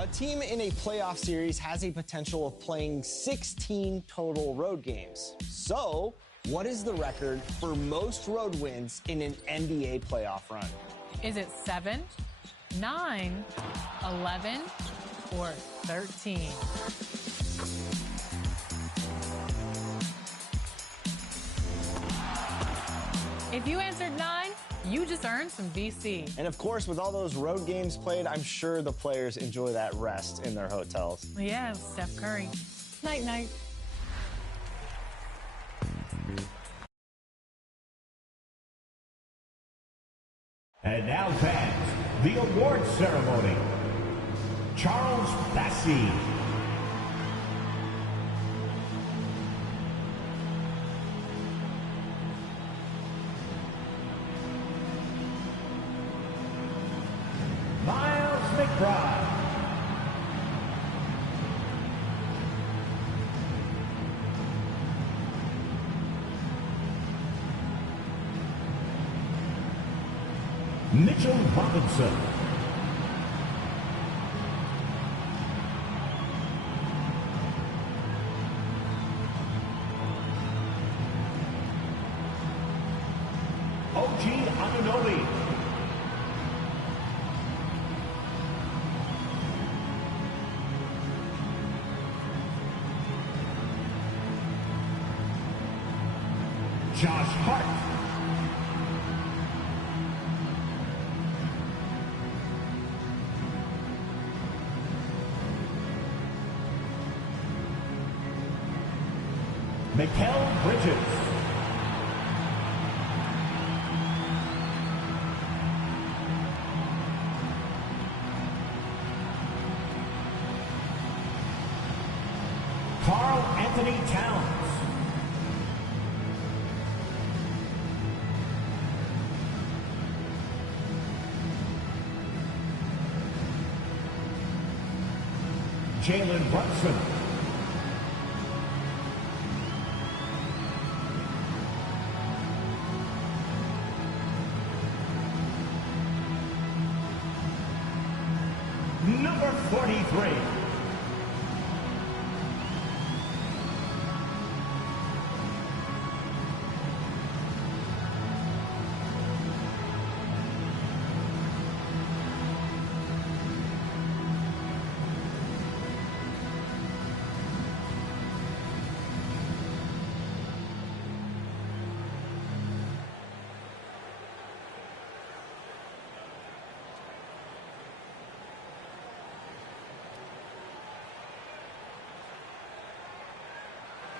A team in a playoff series has a potential of playing 16 total road games. So, what is the record for most road wins in an NBA playoff run? Is it 7, 9, 11, or 13? If you answered 9, you just earned some VC. And of course, with all those road games played, I'm sure the players enjoy that rest in their hotels. Yeah, Steph Curry. Night, night. And now fans, the award ceremony. Charles Bassey. Miles McBride. Mitchell Robinson. OG Anunoby. Josh Hart. Mikal Bridges. Karl Anthony Towns. Jalen Brunson. Number 43.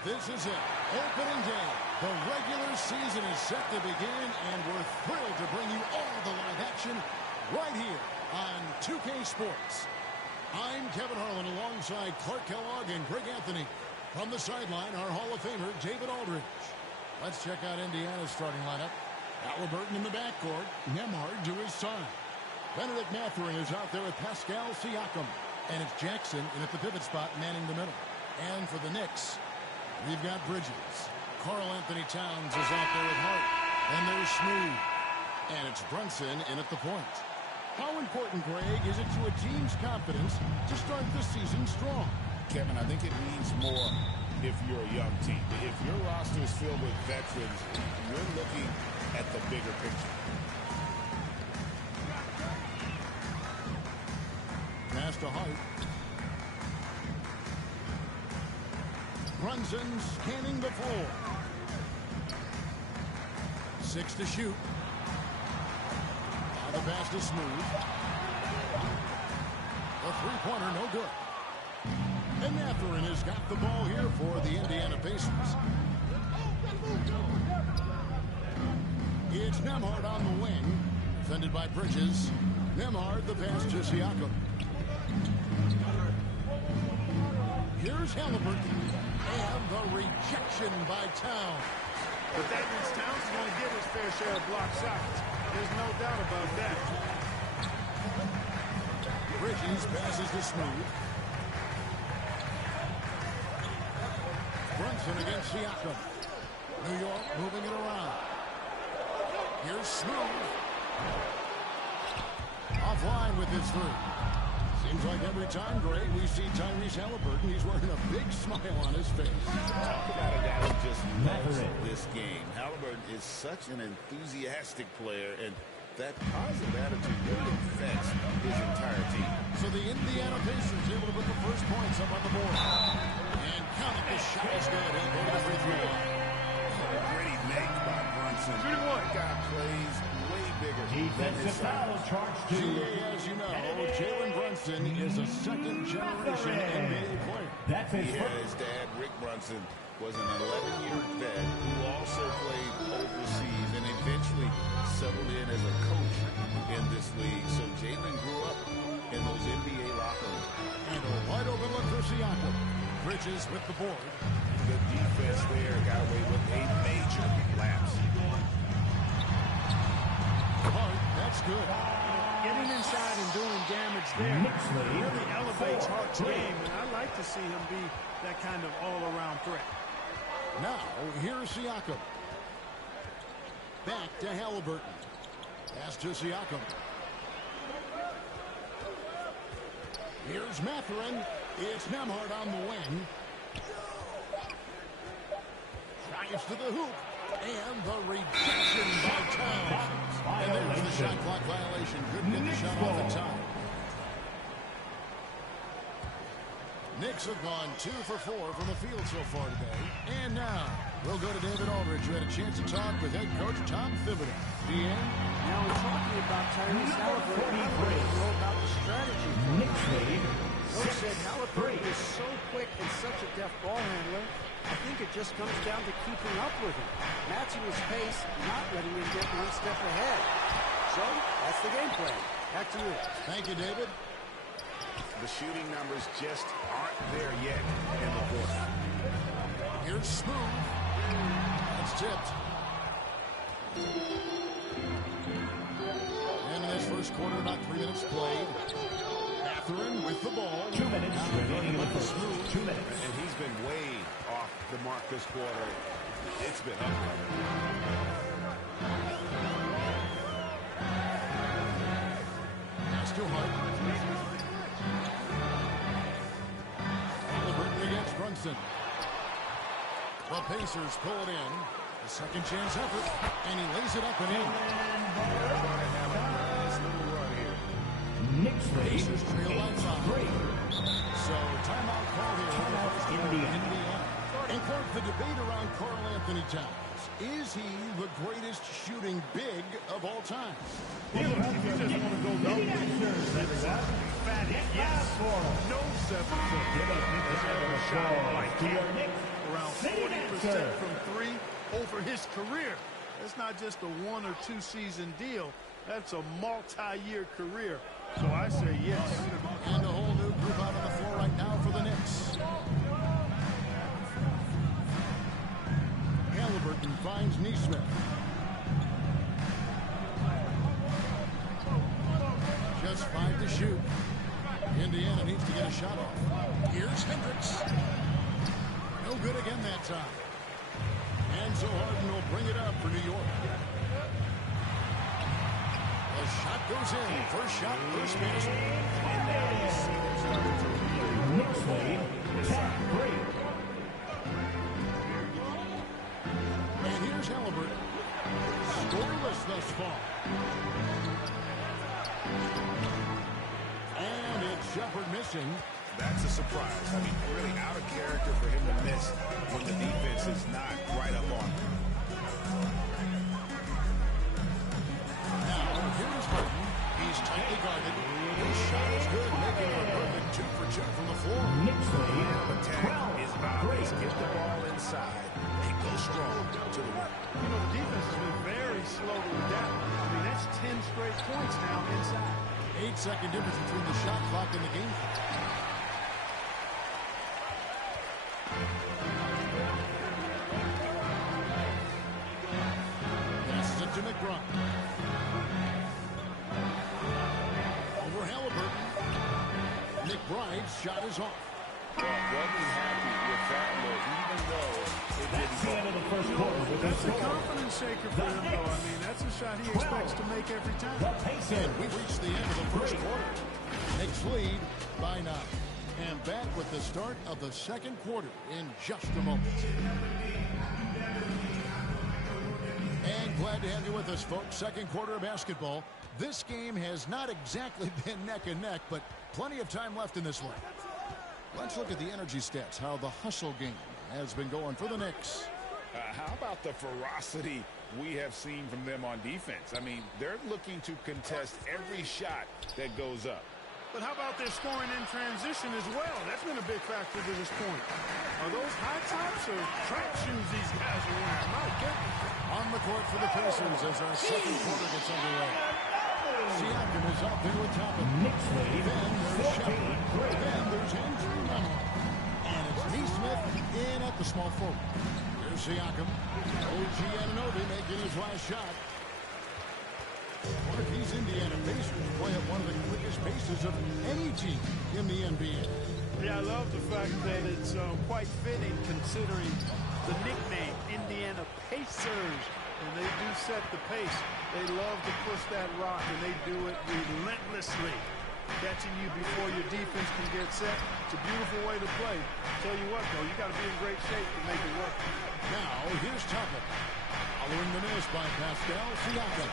This is it. Opening day. The regular season is set to begin, and we're thrilled to bring you all the live action right here on 2K Sports. I'm Kevin Harlan alongside Clark Kellogg and Greg Anthony. From the sideline, our Hall of Famer, David Aldridge. Let's check out Indiana's starting lineup. Halliburton in the backcourt. Nembhard to his side. Benedict Mathurin is out there with Pascal Siakam. And it's Jackson in at the pivot spot, manning the middle. And for the Knicks, we've got Bridges. Karl Anthony Towns is out there with Hart. And there's Smooth. And it's Brunson in at the point. How important, Greg, is it to a team's confidence to start this season strong? Kevin, I think it means more if you're a young team. If your roster is filled with veterans, you're looking at the bigger picture. Pass to Hart. Brunson scanning the floor. 6 to shoot. Now the pass to Smooth. The three-pointer no good. And Mathurin has got the ball here for the Indiana Pacers. It's Nembhard on the wing. Defended by Bridges. Nembhard the pass to Siakam. Here's Halliburton. And the rejection by Towns. But that means Towns is going to get his fair share of block shots. There's no doubt about that. Bridges passes to Smooth. Brunson against Siakam. New York moving it around. Here's Smooth. Offline with his three. Seems like every time, Greg, we see Tyrese Halliburton, he's wearing a big smile on his face. Talk about a guy who just loves this game. Halliburton is such an enthusiastic player, and that positive attitude really affects his entire team. So the Indiana Pacers able to put the first points up on the board. And count it, this shot is good. He'll go to the free throw line. Great make by Brunson. That guy plays way bigger than his size. As you know, Jalen Brunson is a second-generation NBA player. His dad, Rick Brunson, was an 11-year vet who also played overseas and eventually settled in as a coach in this league. So Jalen grew up in those NBA locker rooms. And a wide open look for Siakam. Bridges with the board. Good defense there. Got away with a major lapse. That's good. Getting inside and doing damage there really elevates Hart's game, and I like to see him be that kind of all-around threat. Now, here's Siakam. Back to Halliburton. Pass to Siakam. Here's Mathurin. It's Nembhard on the wing. Drives to the hoop. And the rejection by Towns. And there's the shot clock violation. Couldn't get the shot off in time. Knicks have gone 2 for 4 from the field so far today. And now, we'll go to David Aldridge, who had a chance to talk with head coach Tom Thibodeau. Dean? Now, we're talking about Tyrese Halliburton. I don't know about the strategy. Coach said Halliburton is so quick and such a deft ball handler. I think it just comes down to keeping up with him, matching his pace, not letting him get one step ahead. So, that's the game plan. Back to you. Thank you, David. The shooting numbers just aren't there yet in the fourth. Here's Smooth. That's tipped. And in this first quarter, about 3 minutes played. Mathurin with the ball. 2 minutes remaining in the first. 2 minutes. And he's been way off the mark this quarter. It's been ugly. Pass to Hart. Halliburton against Brunson. The Pacers pull it in. The second chance effort. And he lays it up and in. Knicks lead. Pacers trail by 5. So timeout call here. Indiana. And Clark, the debate around Karl Anthony Towns. Is he the greatest shooting big of all time? If you just want to go numbers, that's emphatic yes. No 7-foot. Has ever shot like that. Around 40% from 3 over his career. That's not just a 1 or 2 season deal. That's a multi-year career. So I say yes. And a whole new group out on the floor right now for the Knicks. Halliburton finds Nesmith. Just 5 to shoot. Indiana needs to get a shot off. Here's Hendricks. No good again that time. And so Harden will bring it up for New York. The shot goes in. First shot, first basket. Knicks lead 10-3. And here's Halliburton. Scoreless thus far. And it's Shepherd missing. That's a surprise. I mean, really out of character for him to miss when the defense is not right up on him. Now, here's Harden. He's tightly guarded. His shot is good, making a perfect 2 for 2 from the floor. Knicks lead Attack is obvious. Get the ball inside and go strong to the rim. You know, the defense has been very slow to adapt. I mean, that's 10 straight points now inside. 8-second difference between the shot clock and the game clock. Passes it to McBride. Over Halliburton. McBride's shot is off. Wasn't happy with that look, even though it That's the end of the first quarter. That's a confidence shaker for him, though. I mean, that's a shot he expects to make every time. The Pacers. And we've reached the end of the first quarter. Knicks lead by 9. And back with the start of the second quarter in just a moment. And glad to have you with us, folks. Second quarter of basketball. This game has not exactly been neck and neck, but plenty of time left in this one. Let's look at the energy stats, how the hustle game has been going for the Knicks. How about the ferocity we have seen from them on defense? I mean, they're looking to contest every shot that goes up. But how about their scoring in transition as well? That's been a big factor to this point. Are those high tops or track shoes these guys are wearing? My goodness. On the court for the Pacers as our second quarter gets underway. Siakam is out there with Toppin. Then there's Shepard. Then there's Andrew Nemeth. And it's Neesmith in at the small forward. There's Siakam. OG Anunoby making his last shot. One of these Indiana Pacers play at one of the quickest paces of any team in the NBA. Yeah, I love the fact that it's quite fitting considering the nickname, Indiana Pacers. And they do set the pace. They love to push that rock, and they do it relentlessly. Catching you before your defense can get set. It's a beautiful way to play. Tell you what, though, you got to be in great shape to make it work. Now, here's Toppin. Following the miss by Pascal Siakam.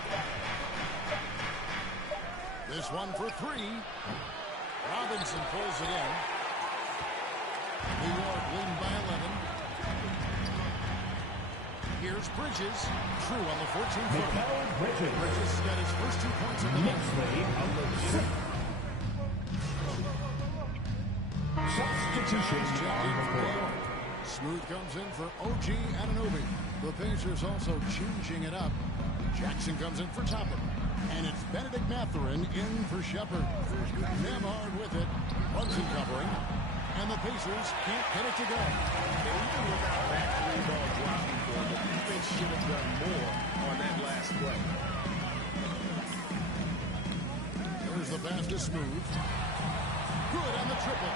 This one for 3. Robinson pulls it in. New York leading by 11. Here's Bridges. True on the 14th. Bridges has got his first 2 points in the game. Substitution on the court. Smooth comes in for OG Anunoby. The Pacers also changing it up. Jackson comes in for Toppin. And it's Benedict Mathurin in for Shepard. Nemhard with it. Brunson covering. And the Pacers can't get it to go. Even without that 3-ball dropping for the defense should have done more on that last play. There's the pass to Smooth. Good on the triple.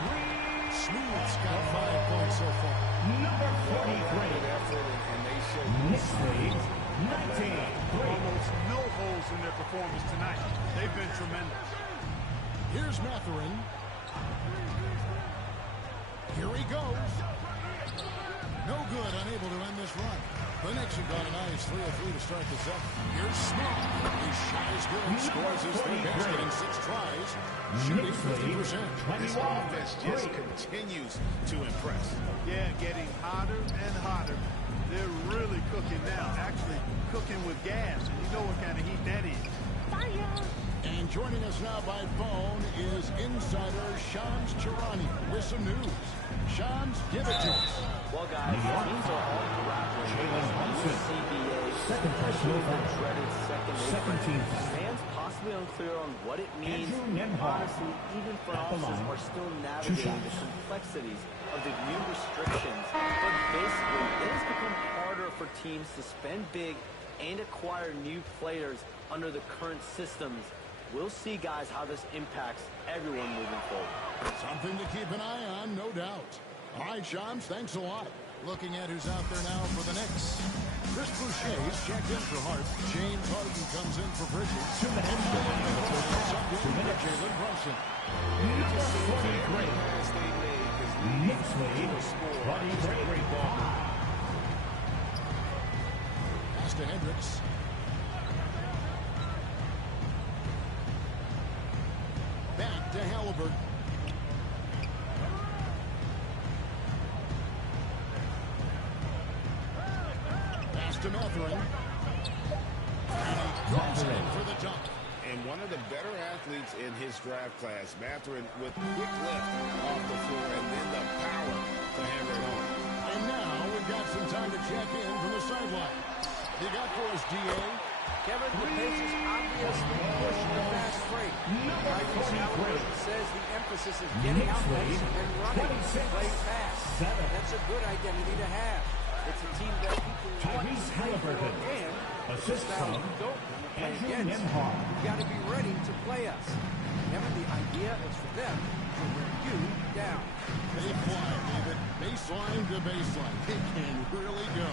Smooth's got 5 points so far. Number 43. Good effort, and they showed Knicks lead 19. Almost no holes in their performance tonight. They've been tremendous. Here's Mathurin. Here he goes. No good, unable to end this run. The Knicks have got a nice 3 of 3 to start the second. Here's Smith. His shot is good. Scores his 3 basket in 6 tries. Shooting 50%. This offense just continues to impress. Yeah, getting hotter and hotter. They're really cooking now. Actually cooking with gas. And you know what kind of heat that is. Fire! And joining us now by phone is insider Shams Charania with some news. Shams, give it to us. Well, guys, teams are all grappling with this CBA, second personal foul. dreaded Second team foul. Fans possibly unclear on what it means. Andrew Nemhard. Honestly, even front At the offices line. are still 2 navigating the shots. complexities of the new restrictions. But basically, it has become harder for teams to spend big and acquire new players under the current systems. We'll see, guys, how this impacts everyone moving forward. Something to keep an eye on, no doubt. All right, Shams, thanks a lot. Looking at who's out there now for the Knicks. Chris Boucher's checked in for Hart. James Harden comes in for Bridges. 2 minutes. Subbed in for Jalen Brunson. Number 43. Knicks lead 23. Pass to Hendricks. Back to Halliburton. Pass to Mathurin. And he goes in for the dunk. And one of the better athletes in his draft class, Mathurin, with quick lift off the floor and then the power to hammer it home. And now we've got some time to check in from the sideline. You got for us, D.A. Kevin, the Pacers obviously push the fast break. Halliburton says the emphasis is getting out pace and running, playing fast. That's a good identity to have. It's a team that people want to see for, and Assist now from you don't want to play Andrew against. Nemhard. You've got to be ready to play us. Kevin, the idea is for them to wear you down. They fly, David. Baseline to baseline. They can really go.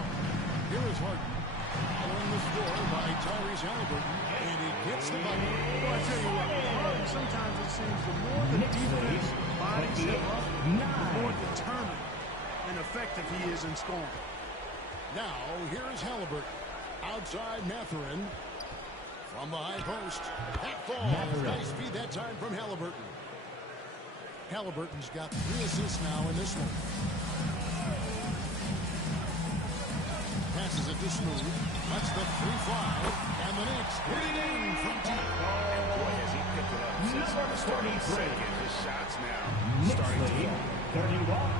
Here is Harden. Following the score by Tyrese Halliburton, and he gets the bucket. Well, I tell you what, sometimes it seems the more the defense bodies him up, the more determined and effective he is in scoring. Now, here's Halliburton. Outside Matherin. From the high post. That falls. Nice feed that time from Halliburton. Halliburton's got 3 assists now in this one. Passes it to Smooth. That's the 3-5. And the Knicks hit it in from deep. And boy, has he picked it up since the start of the second. His shots now starting to fall.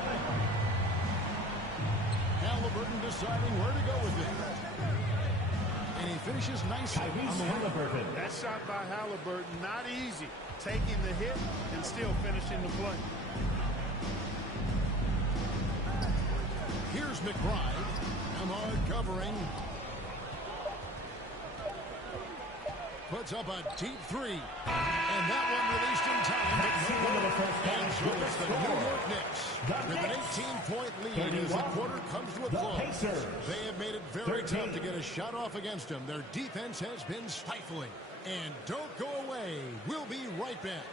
31-11. Halliburton deciding where to go with it. And he finishes nicely on the Halliburton. That shot by Halliburton, not easy. Taking the hit and still finishing the play. Here's McBride. Ahmad covering. Puts up a deep 3. And that one released in time. And so it's the New York Knicks with an 18-point lead as the quarter comes to a close. They have made it very tough to get a shot off against them. Their defense has been stifling. And don't go away. We'll be right back.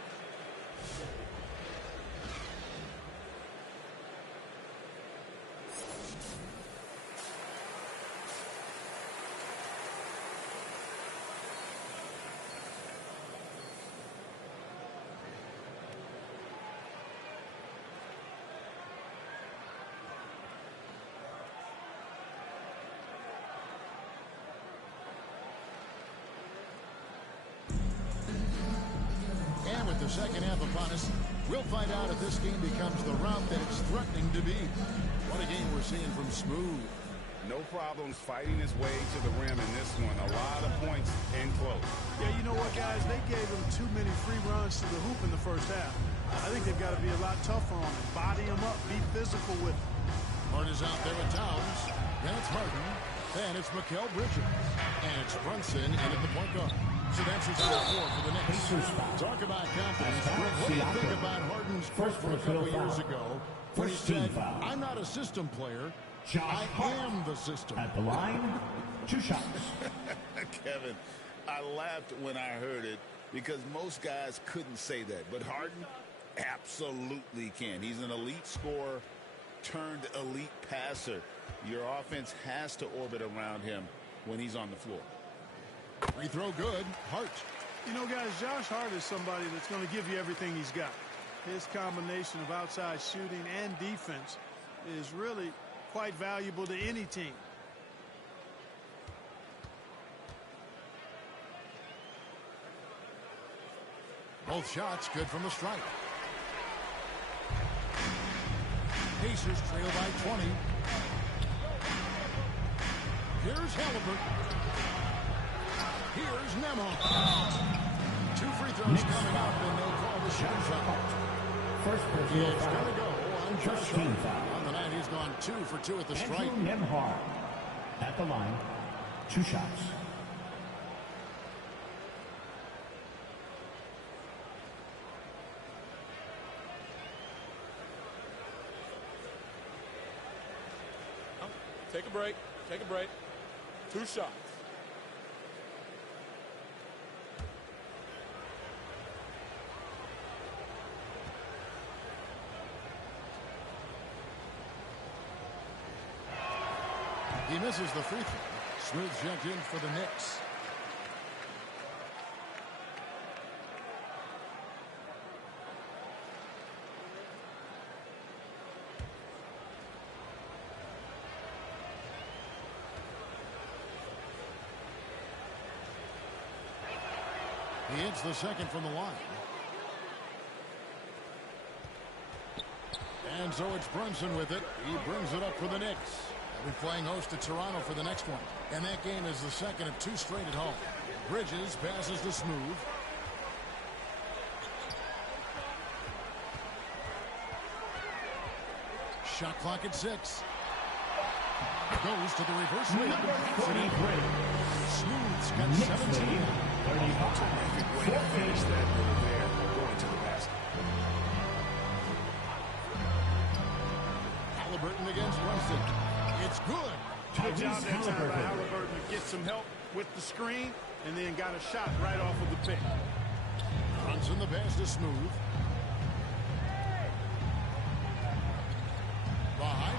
With the second half upon us, we'll find out if this game becomes the route that it's threatening to be. What a game we're seeing from Smooth. No problems fighting his way to the rim in this one. A lot of points in close. Yeah, you know what, guys? They gave him too many free runs to the hoop in the first half. I think they've got to be a lot tougher on him. Body him up. Be physical with him. Hart is out there with Towns. Then it's Harden. Then it's Mikal Bridges. And it's Brunson in at the point guard. So that's his number 4 for the Knicks. Talk about confidence. What do you think about Harden's quote from a couple years ago when he said, I'm not a system player, I am the system. At the line, 2 shots. Kevin, I laughed when I heard it because most guys couldn't say that. But Harden absolutely can. He's an elite scorer turned elite passer. Your offense has to orbit around him when he's on the floor. Free throw good. Hart. You know, guys, Josh Hart is somebody that's going to give you everything he's got. His combination of outside shooting and defense is really quite valuable to any team. Both shots good from the stripe. Pacers trail by 20. Here's Halliburton. Here's Nembhard. 2 free throws coming up, and they'll call the shot. First personal It's foul. going to go on Josh Team Hart. foul. On the night, he's gone 2 for 2 at the stripe. Andrew Nembhard. At the line, 2 shots. Take a break. Take a break. 2 shots. He misses the free throw. Smooth checked in for the Knicks. He hits the second from the line. And so it's Brunson with it. He brings it up for the Knicks. They'll be playing host to Toronto for the next one. And that game is the second of 2 straight at home. Bridges passes to Smooth. Shot clock at 6. Goes to the reverse layup. Smooth's got 17. Terrific way to finish that move there, going to the basket. Halliburton against Brunson. It's good. Good job that time by Halliburton to get some help with the screen and then got a shot right off of the pick. Brunson the pass to Smooth.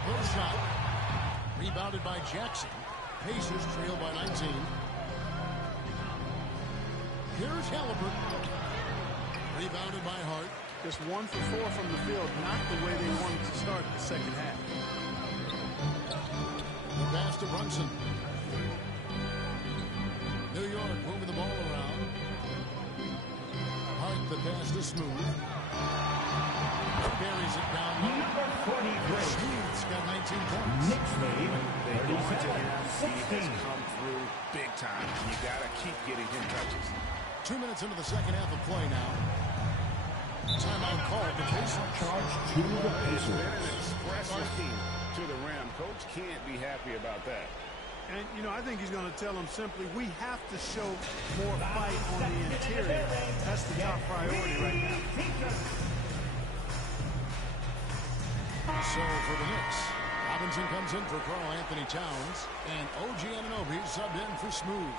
First shot. Rebounded by Jackson. Pacers trail by 19. Here's Halliburton. Rebounded by Hart. Just 1 for 4 from the field. Not the way they wanted to start the second half. The pass to Brunson. New York moving the ball around. Hart the pass to Smooth. Buries it down low. Number 43. Smooth's got 19 points. They go into half. He has come through big time. You got to keep getting him touches. 2 minutes into the second half of play now. Timeout called the Pacers. Charge to the Pacers. An expressive team to the rim. Coach can't be happy about that. And, you know, I think he's going to tell them simply, we have to show more fight on the interior. That's the top priority right now. So for the Knicks, Robinson comes in for Karl Anthony Towns, and OG Anunoby subbed in for Smooth.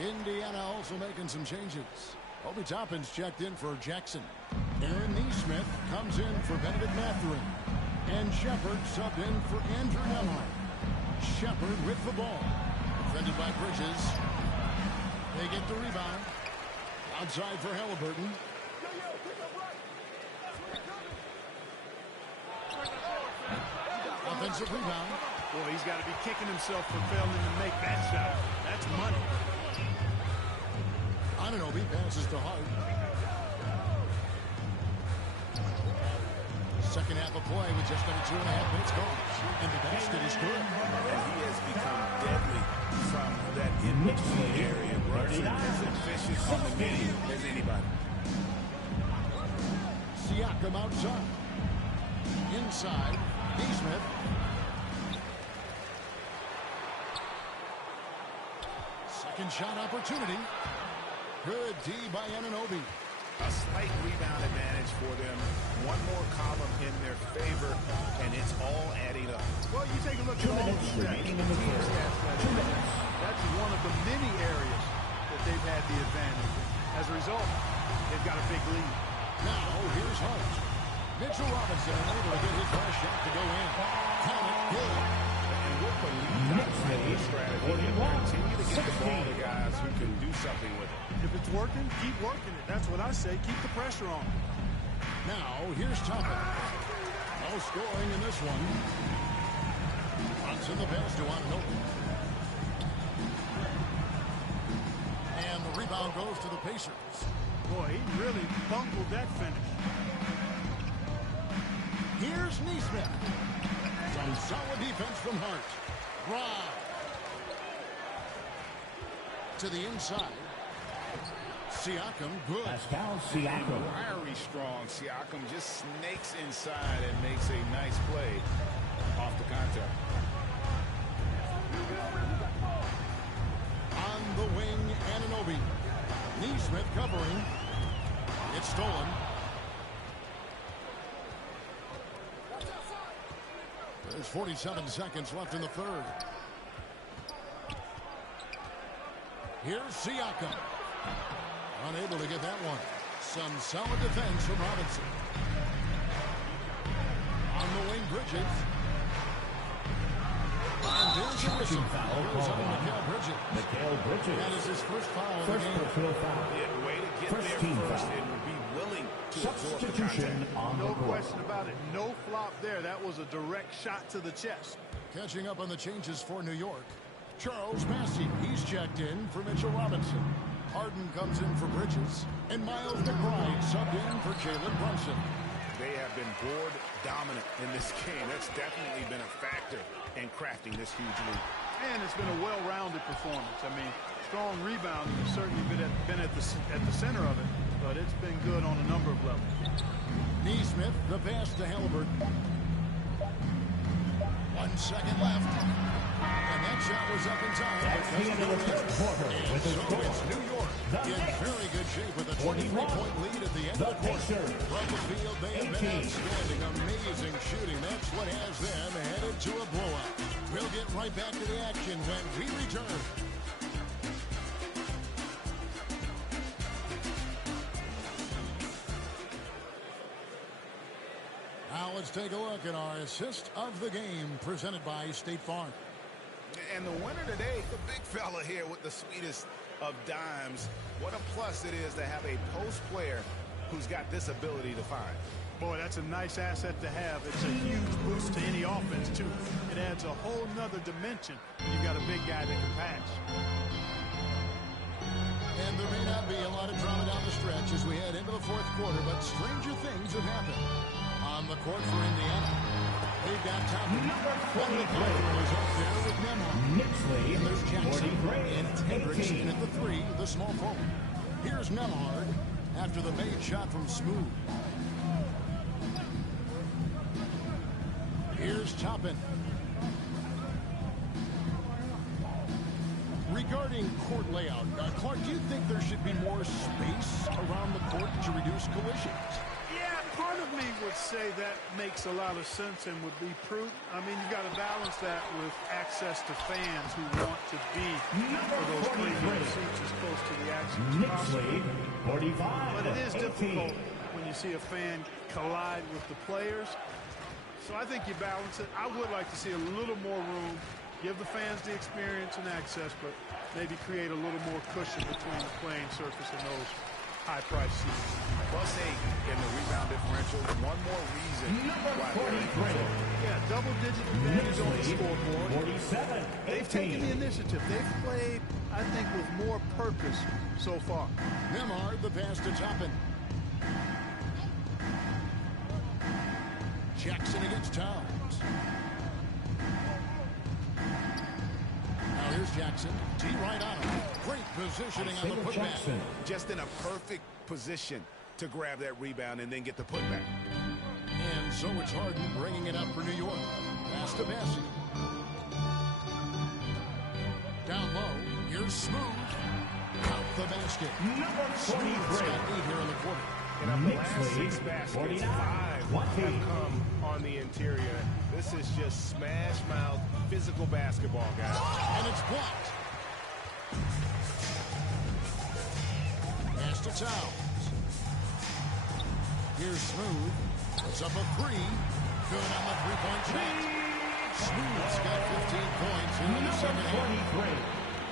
Indiana also making some changes. Obi Toppin's checked in for Jackson. Aaron Neesmith comes in for Benedict Mathurin. And Shepard subbed in for Andrew Nembhard. Shepard with the ball. Defended by Bridges. They get the rebound. Outside for Halliburton. Offensive rebound. Boy, he's got to be kicking himself for failing to make that shot. That's money. Anunoby passes to Hart. Second half of play with just under 2.5 minutes gone. And the basket is good. And he has become deadly from that in-between area. Brunson is efficient on the mini as anybody. Siakam outside. Inside. Neesmith. Second shot opportunity. Good D by Anunoby. A slight rebound advantage for them. One more column in their favor, and it's all adding up. Well, you take a look at all the stats. That's one of the many areas that they've had the advantage. As a result, they've got a big lead. Now, here's Hart. Mitchell Robinson unable to get his last shot to go in. Count it, good. And with the lead strategy, continue to get the ball to guys who can do something with it. If it's working, keep working it. That's what I say. Keep the pressure on. Now, here's Toppin. No scoring in this one. Runs in the pass to Anunoby. And the rebound goes to the Pacers. Boy, he really bungled that finish. Here's Neesmith. Some solid defense from Hart. Drive. To the inside. Siakam, good. Pascal Siakam. Very strong. Siakam just snakes inside and makes a nice play off the contact. On the wing, Anunoby. Neesmith covering. It's stolen. There's 47 seconds left in the third. Here's Siakam. Unable to get that one. Some solid defense from Robinson. On the wing, Bridges. And there's a whistle. Goes on Mikal Bridges. Mikal Bridges. That is his first foul of the First game. personal foul. Yeah, way to get First there team first foul. and be willing to absorb the Substitution contact. on No the court. question about it. No flop there. That was a direct shot to the chest. Catching up on the changes for New York. Charles Massey, he's checked in for Mitchell Robinson. Harden comes in for Bridges. And Miles McBride subbed in for Jalen Brunson. They have been board dominant in this game. That's definitely been a factor in crafting this huge lead. And it's been a well-rounded performance. I mean, strong rebounding has certainly been at the center of it, but it's been good on a number of levels. Neesmith, the pass to Halliburton. 1 second left. And that shot was up in time. That's the end of the third quarter with the So score. it's New York in very good shape with a 23-point lead at the end of the quarter. From the field, they have been outstanding, amazing shooting. That's what has them headed to a blowout. We'll get right back to the action when we return. Now let's take a look at our assist of the game presented by State Farm. And the winner today, the big fella here with the sweetest of dimes. What a plus it is to have a post player who's got this ability to find. Boy, that's a nice asset to have. It's a huge boost to any offense, too. It adds a whole nother dimension when you got a big guy that can pass. And there may not be a lot of drama down the stretch as we head into the fourth quarter, but stranger things have happened. On the court for Indiana, they've got Thompson. And the Cowboys is up there with Nemhard. And there's Jackson. And Hendricks in at the three, the small forward. Here's Nemhard after the made shot from Smooth. Here's Toppin. Regarding court layout, Clark, do you think there should be more space around the court to reduce collisions? Yeah, part of me would say that makes a lot of sense and would be prudent. I mean, you've got to balance that with access to fans who want to be for those premium seats as close to the action as possible. 45. But it is difficult when you see a fan collide with the players. So I think you balance it. I would like to see a little more room. Give the fans the experience and access, but maybe create a little more cushion between the playing surface and those high-priced seats. +8 in the rebound differential. One more reason why they're yeah, double-digit advantage on the scoreboard. They've taken the initiative. They've played, I think, with more purpose so far. Nemhard, the pass to Toppin. Jackson against Towns. Now here's Jackson. T right on him. Great positioning on the putback. Just in a perfect position to grab that rebound and then get the putback. And so it's Harden bringing it up for New York. Pass to Bassey. Down low. Here's Smooth. Count the basket. Smooth's got 8 here in the quarter. And of the last 6 baskets, 5 have come on the interior. This is just smash-mouth physical basketball, guys. And it's blocked. Pass to Towns. Here's Smooth. Puts up a 3. Good on the three-point shot. Smooth's got 15 points in the second half.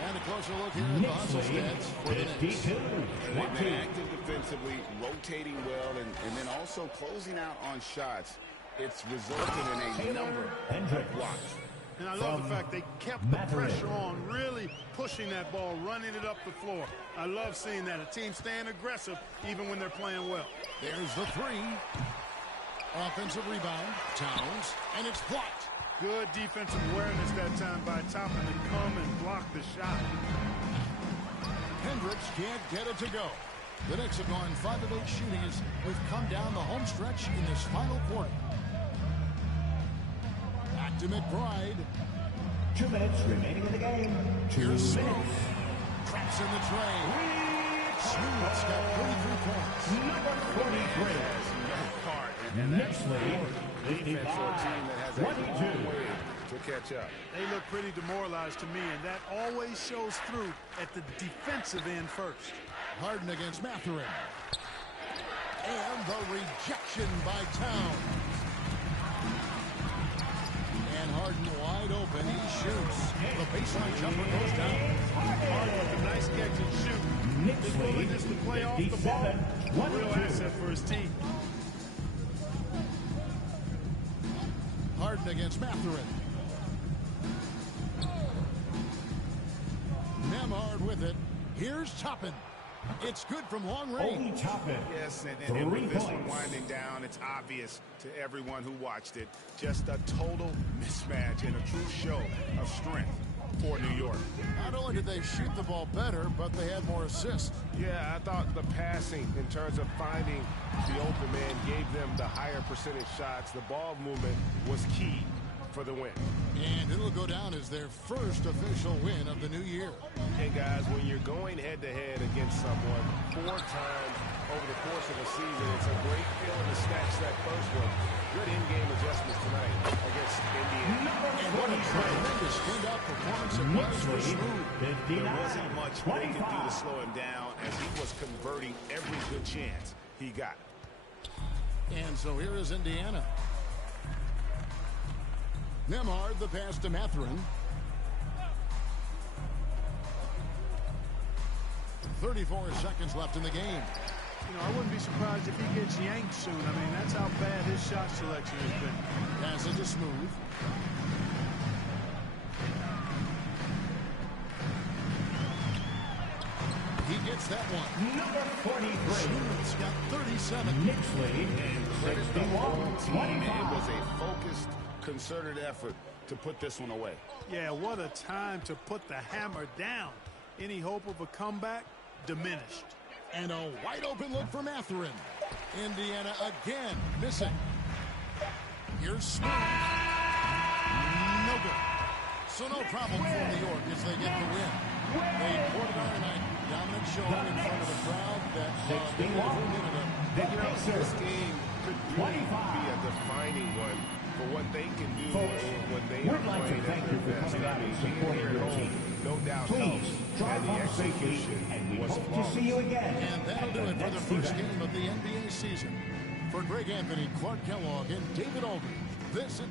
And a closer look here at the hustle stats for the Knicks. They've been active defensively, rotating well, and then also closing out on shots. It's resulted in a number of blocks. And I love the fact they kept the pressure on, really pushing that ball, running it up the floor. I love seeing that. A team staying aggressive even when they're playing well. There's the 3. Offensive rebound. Towns. And it's blocked. Good defensive awareness that time by Toppin to come and block the shot. Hendricks can't get it to go. The Knicks have gone 5 of 8 shooting as we've come down the home stretch in this final quarter. Back to McBride. 2 minutes remaining in the game. Here's Smooth. Traps in the tray. Smooth's got 33 points. Number 43. And that's defense for a team that has a long way to catch up. They look pretty demoralized to me, and that always shows through at the defensive end first. Harden against Mathurin. And the rejection by Towns. And Harden wide open. He shoots. The baseline jumper goes down. Harden with a nice catch and shoot. His willingness to play off the ball, a real asset for his team. Harden against Mathurin. Nemhard with it. Here's Toppin. It's good from long range. Yes, and with this one winding down, it's obvious to everyone who watched it. Just a total mismatch and a true show of strength for New York. Not only did they shoot the ball better, but they had more assists. Yeah, I thought the passing in terms of finding the open man gave them the higher percentage shots. The ball movement was key for the win. And it'll go down as their first official win of the new year. And guys, when you're going head-to-head against someone 4 times over the course of a season, it's a great feeling to snatch that first one. Good in-game adjustments tonight against Indiana. And what a tremendous standout performance it was for Smooth. There wasn't much they could do to slow him down as he was converting every good chance he got. And so here is Indiana. Nemhard, the pass to Mathurin. 34 seconds left in the game. You know, I wouldn't be surprised if he gets yanked soon. I mean, that's how bad his shot selection has been. Pass it to Smooth. He gets that one. Number 43. Smooth's got 37. Nixley and Credit the whole team. 25. It was a focused, concerted effort to put this one away. Yeah, what a time to put the hammer down. Any hope of a comeback? Diminished. And a wide open look for Mathurin. Indiana again missing. Here's Smooth. No good. So no problem for New York as they get the win. They poured it on tonight. Dominant showing in front of a crowd that they were a minute of. This game could really be a defining one for what they can do when they are playing at their best. I mean, being here at home, no doubt helps. And the execution was flawless. And that'll do it for the first game of the NBA season. For Greg Anthony, Clark Kellogg, and David Aldridge, this is...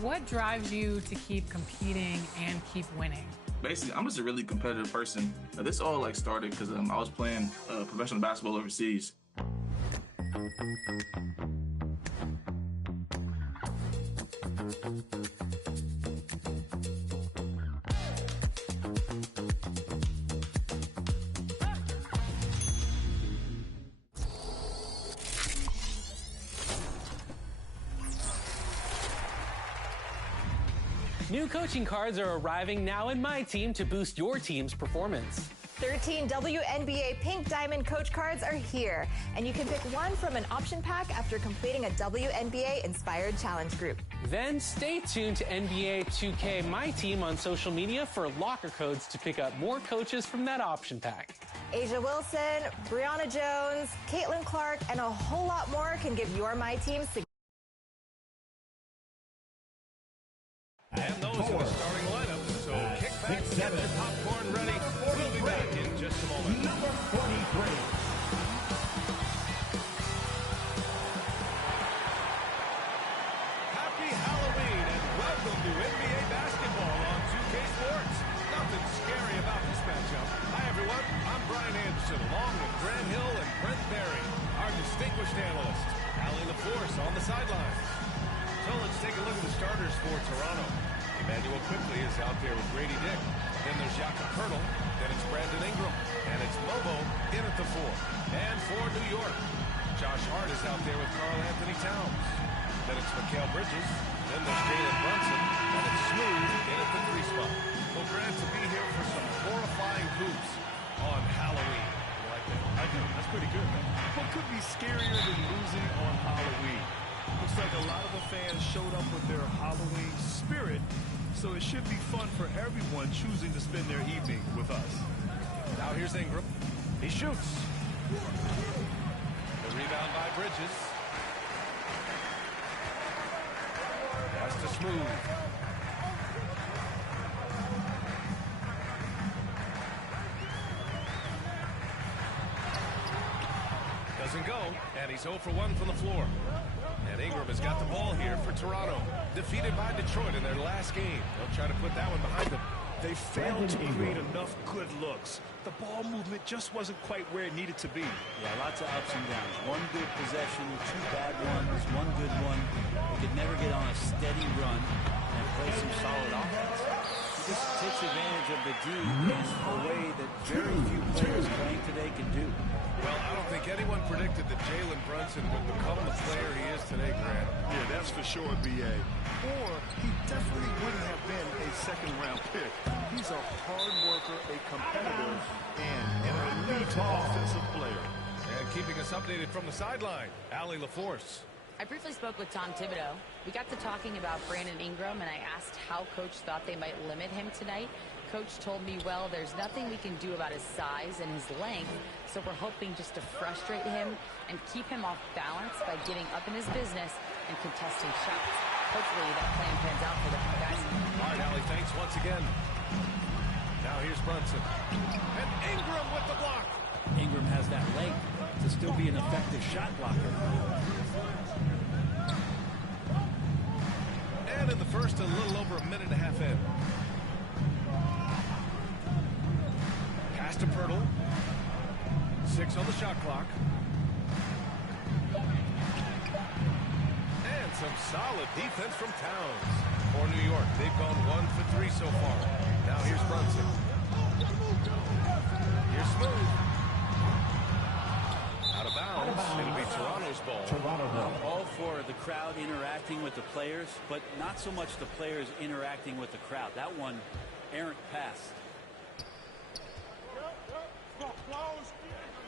What drives you to keep competing and keep winning? Basically, I'm just a really competitive person. This all started because I was playing professional basketball overseas. New coaching cards are arriving now in my team to boost your team's performance. 13 WNBA Pink Diamond Coach Cards are here, and you can pick one from an option pack after completing a WNBA Inspired Challenge group. Then stay tuned to NBA 2K My Team on social media for locker codes to pick up more coaches from that option pack. Asia Wilson, Brianna Jones, Caitlin Clark, and a whole lot more can give your My Team And those are the starting lineups, so kick back, get the popcorn ready. We'll be back in just a moment. Number 43. Happy Halloween and welcome to NBA basketball on 2K Sports. Nothing scary about this matchup. Hi, everyone. I'm Brian Anderson, along with Grant Hill and Brent Barry, our distinguished analyst. Allie LaForce on the sidelines. So let's take a look at the starters for Toronto. Emmanuel quickly is out there with Grady Dick. Then there's Jakob Poeltl. Then it's Brandon Ingram. And it's Lobo in at the 4. And for New York, Josh Hart is out there with Karl Anthony Towns. Then it's Mikal Bridges. Then there's Jalen Brunson. And it's Smooth in at the 3 spot. Well, Grant, to be here for some horrifying hoops on Halloween. You like that? I do. That's pretty good, man. What could be scarier than losing on Halloween? Looks like a lot of the fans showed up with their Halloween spirit, so it should be fun for everyone choosing to spend their evening with us. Now here's Ingram. He shoots. The rebound by Bridges. Pass to Smooth. Doesn't go, and he's 0 for 1 from the floor. And Ingram has got the ball here for Toronto. Defeated by Detroit in their last game. They'll try to put that one behind them. They failed to create enough good looks. The ball movement just wasn't quite where it needed to be. Yeah, lots of ups and downs. One good possession, 2 bad ones, 1 good one. They could never get on a steady run and play some solid offense. He just takes advantage of the D in a way that very few players playing today can do. Well, I don't think anyone predicted that Jalen Brunson would become the player he is today, Grant. Yeah, that's for sure, B.A. Or he definitely wouldn't have been a second-round pick. He's a hard worker, a competitor, and an elite offensive player. And keeping us updated from the sideline, Allie LaForce. I briefly spoke with Tom Thibodeau. We got to talking about Brandon Ingram, and I asked how Coach thought they might limit him tonight. Coach told me, well, there's nothing we can do about his size and his length, so we're hoping just to frustrate him and keep him off balance by getting up in his business and contesting shots. Hopefully that plan pans out for them, guys. All right, Allie, thanks once again. Now here's Brunson. And Ingram with the block. Ingram has that length to still be an effective shot blocker. And in the first, a little over a minute and a half in. Pass to Poeltl. 6 on the shot clock. And some solid defense from Towns. For New York, they've gone 1 for 3 so far. Now here's Brunson. Here's Smooth. Out of bounds. It'll be Toronto's ball. I'm all for the crowd interacting with the players, but not so much the players interacting with the crowd. That one, errant pass.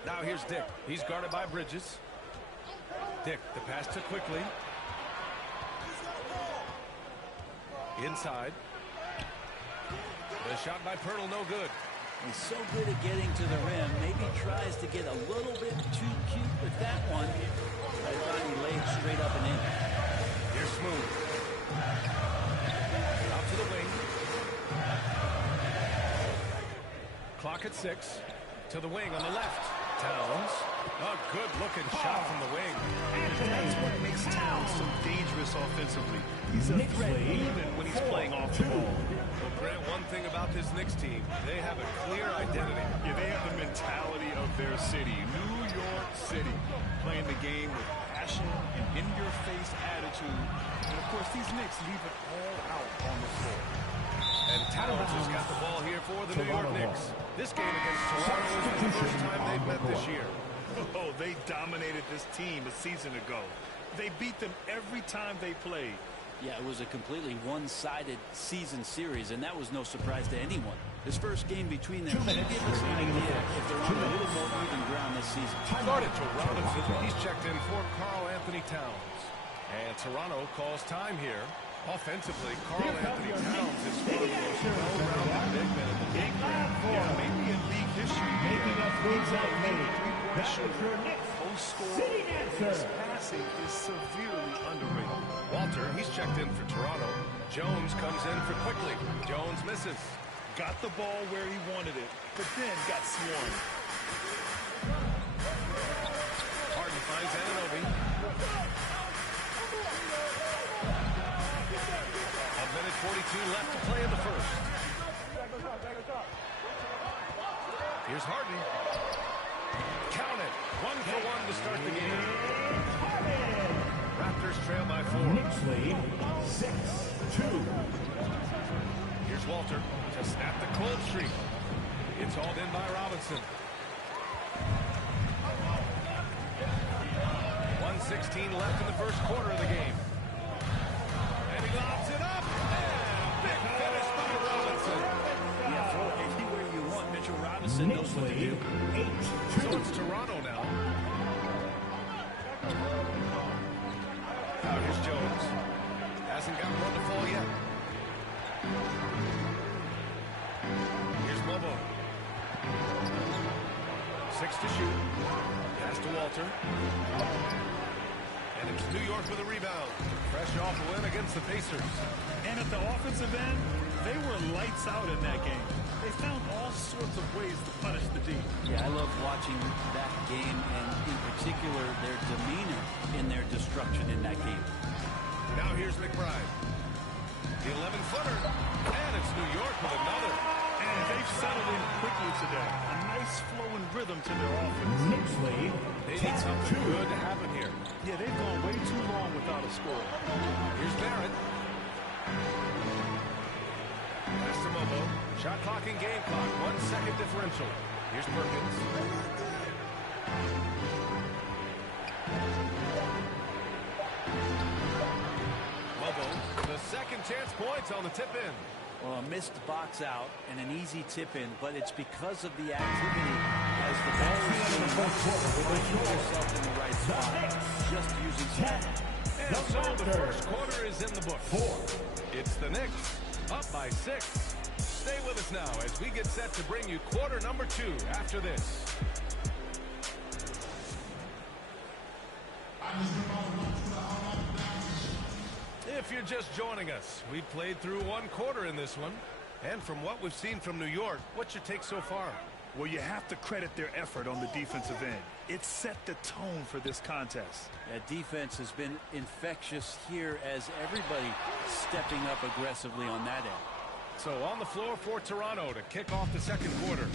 Now here's Dick. He's guarded by Bridges. Dick, the pass to Quickly. Inside. The shot by Poeltl, no good. He's so good at getting to the rim. Maybe tries to get a little bit too cute with that one. I thought he laid straight up and in. Here's Smooth. Out to the wing. Clock at 6. To the wing on the left. Towns A good-looking shot from the wing. And that's what makes Towns so dangerous offensively. He's a threat even when he's playing off the ball. Well, Grant, one thing about this Knicks team, they have a clear identity. Yeah, they have the mentality of their city, New York City, playing the game with passion and in-your-face attitude. And, of course, these Knicks leave it all out on the floor. And Towns has got the ball here for the New York Knicks. This game against Toronto is the first time they've met this year. Oh, they dominated this team a season ago. They beat them every time they played. Yeah, it was a completely one-sided season series, and that was no surprise to anyone. This first game between them should give us an idea if they're on a little more even ground this season. Started to Robinson. He's checked in for Karl Anthony Towns. And Toronto calls time here. Offensively, Karl Anthony Towns is one of the most well-rounded big men in the league. Yeah, maybe in league history. Making up things out post-score. His passing is severely underrated. Walter, he's checked in for Toronto. Jones comes in for quickly. Jones misses. Got the ball where he wanted it, but then got swarmed. Harden finds Anunoby. A minute 42 left to play in the first. Here's Harden. Count it. 1 for 1 to start the game. Raptors trail by 4. Knicks lead 6-2. Here's Walter to snap the cold streak. It's hauled in by Robinson. 1:16 left in the first quarter of the game. And he lobs it up. And a big finish by Robinson. Yeah, throw it anywhere you want. Mitchell Robinson knows what to do. So it's Toronto now. Now here's Jones. Hasn't got one to fall yet. Here's Lobo. 6 to shoot. Pass to Walter. And it's New York with a rebound. Fresh off a win against the Pacers. And at the offensive end, they were lights out in that game. They found all sorts of ways to punish the D. Yeah, I love watching that game, and in particular, their demeanor in their destruction in that game. Now here's McBride. The 11-footer. And it's New York with another. And they've settled in quickly today. A nice flowing rhythm to their offense. Knicks lead They need something good to happen here. Yeah, they've gone way too long without a score. Here's Barrett. Pass to Mobo. Shot clock and game clock. 1 second differential. Here's Perkins. Mobo. The second chance points on the tip in. Well, a missed box out and an easy tip in, but it's because of the activity as the ball is in the first quarter. Finding yourself in the right spot, just using some. And so the first quarter is in the book. 4. It's the Knicks up by 6. Stay with us now as we get set to bring you quarter number 2 after this. If you're just joining us, we played through 1 quarter in this one. And from what we've seen from New York, what's your take so far? Well, you have to credit their effort on the defensive end. It set the tone for this contest. That defense has been infectious here as everybody stepping up aggressively on that end. So on the floor for Toronto to kick off the second quarter.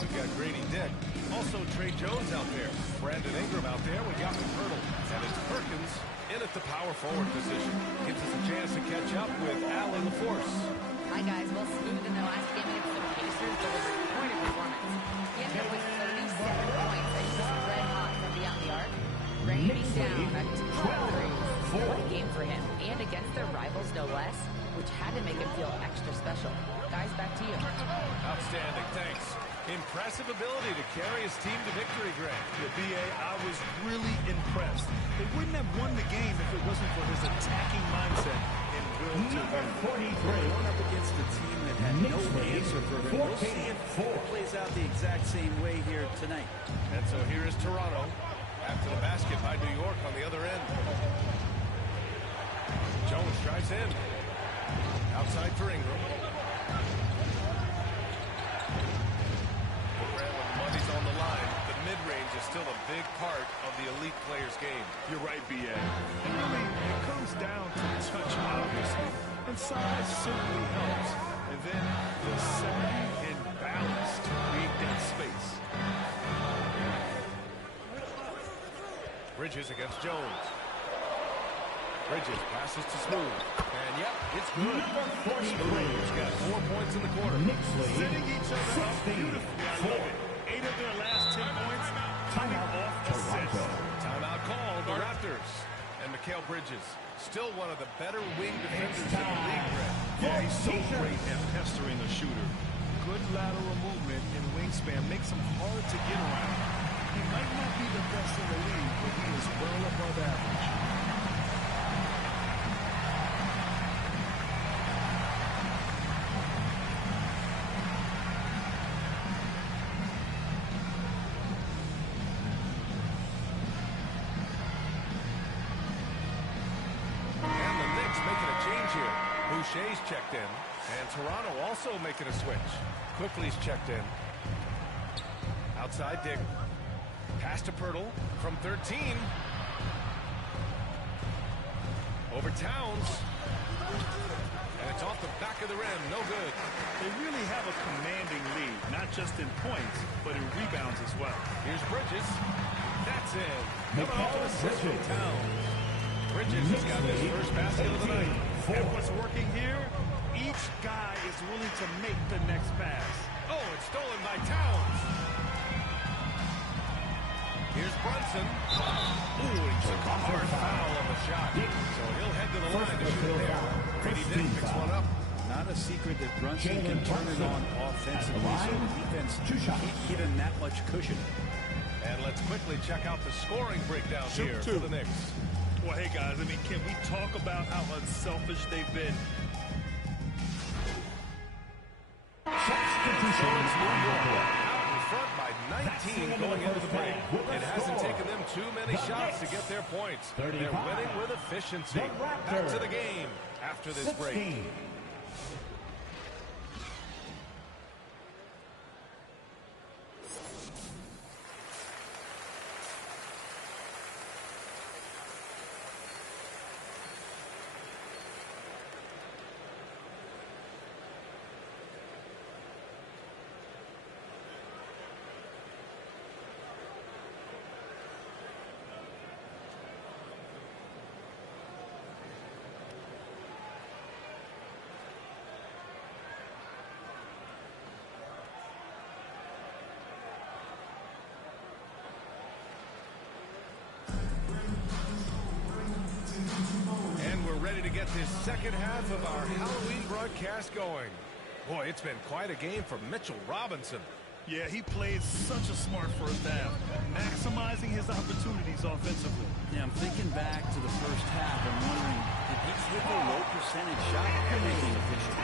We've got Grady Dick. Also Trey Jones out there. Brandon Ingram out there with Jakob Poeltl. And it's Perkins in at the power forward position. Gives us a chance to catch up with Allen LaForce. Hi, guys. Well, smooth in the last game against the Pacers delivered quite a performance. He ended up with 37 points and just red hot from beyond the arc. Raining down a 12. What a game for him. And against their rivals, no less, which had to make him feel extra special. Guys, back to you. Outstanding. Thanks. Impressive ability to carry his team to victory, Greg. The BA, I was really impressed. They wouldn't have won the game if it wasn't for his attacking mindset and will to win. 43. Going up against a team that had no answer for him. We'll see if it plays out the exact same way here tonight. And so here is Toronto. After the basket by New York on the other end. Jones drives in. Outside for Ingram. When money's on the line, the mid-range is still a big part of the elite player's game. You're right, B.A. And really, it comes down to touch, obviously. And size simply helps. And then the savvy and balance to read that space. Bridges against Jones. Bridges passes to Smooth. And, yep, it's good. Smooth's got 4 points in the quarter. Setting each other up beautifully. I love it. 8 of their last 10 points coming off assists. Timeout called, the Raptors. And Mikal Bridges, still one of the better wing defenders in the league, Brett. Yeah, he's so great at pestering a shooter. Good lateral movement and wingspan makes him hard to get around. He might not be the best in the league, but he is well above average. Boucher's checked in, and Toronto also making a switch. Quickly's checked in. Outside Dick. Pass to Pirtle from 13. Over Towns. And it's off the back of the rim. No good. They really have a commanding lead, not just in points, but in rebounds as well. Here's Bridges. That's in. Coming off an assist from Towns. Bridges has got his first basket of the night. And what's working here, each guy is willing to make the next pass. Oh, it's stolen by Towns. Here's Brunson. Ooh, he took a hard foul on the shot. So he'll head to the line to shoot there. Grady Dick picks one up. Not a secret that Brunson can turn it on offensively, so the defense can't give him that much cushion. And let's quickly check out the scoring breakdown here for the Knicks. Well, hey, guys, I mean, can we talk about how unselfish they've been? So it's New York out in front by 19 going into the break. It hasn't taken them too many shots to get their points. They're winning with efficiency. Back to the game after this break. Ready to get this second half of our Halloween broadcast going. Boy, it's been quite a game for Mitchell Robinson. Yeah, he played such a smart first half, maximizing his opportunities offensively. Yeah, I'm thinking back to the first half and wondering, did he take a low percentage shot? Everything efficient.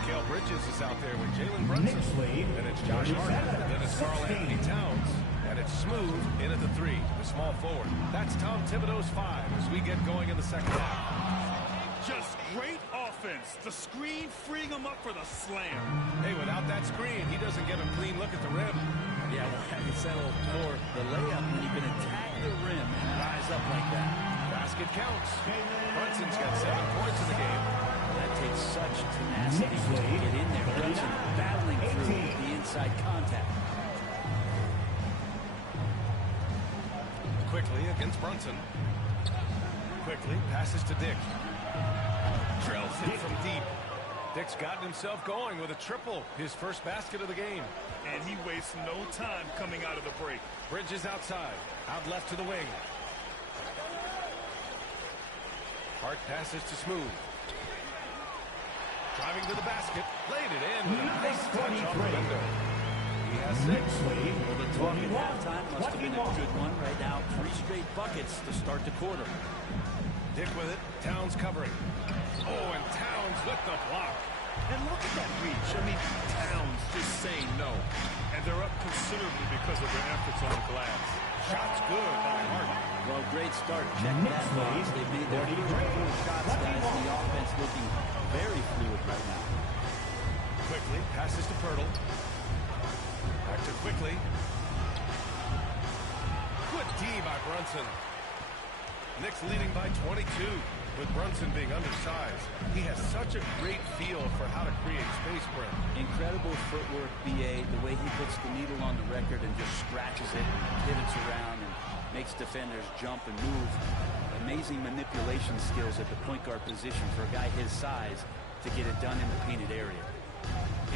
Mikal Bridges is out there with Jalen Brunson. And it's Josh Hart. And then it's Karl Anthony Towns. And it's Smooth in at the 3, the small forward. That's Tom Thibodeau's 5 as we get going in the second half. Just great offense. The screen freeing him up for the slam. Hey, without that screen, he doesn't get a clean look at the rim. Yeah, well, have you settle for the layup when you can attack the rim and rise up like that. Basket counts. Brunson's got 7 points in the game. That takes such tenacity to get in there. Brunson battling through the inside contact. Quickly against Brunson. Quickly passes to Dick. Trails it from deep. Dick's gotten himself going with a triple, his first basket of the game. And he wastes no time coming out of the break. Bridges outside, out left to the wing. Hart passes to Smooth. Driving to the basket, laid it in with a nice touch off the window. He has 6. Well, the talk at halftime must have been a good one. Right now, 3 straight buckets to start the quarter. Dick with it, Towns covering. Oh, and Towns with the block. And look at that reach. I mean, Towns just saying no. And they're up considerably because of their efforts on the glass. Shots good by Hart. Well, great start. Check that box. They've made their 4 shots, guys. The offense looking very fluid right now. Quickly passes to Pirtle. Back to Quickly. Good Brunson. Knicks leading by 22. With Brunson being undersized, he has such a great feel for how to create space for him. Incredible footwork, BA, the way he puts the needle on the record and just scratches it and pivots around and makes defenders jump and move. Amazing manipulation skills at the point guard position for a guy his size to get it done in the painted area.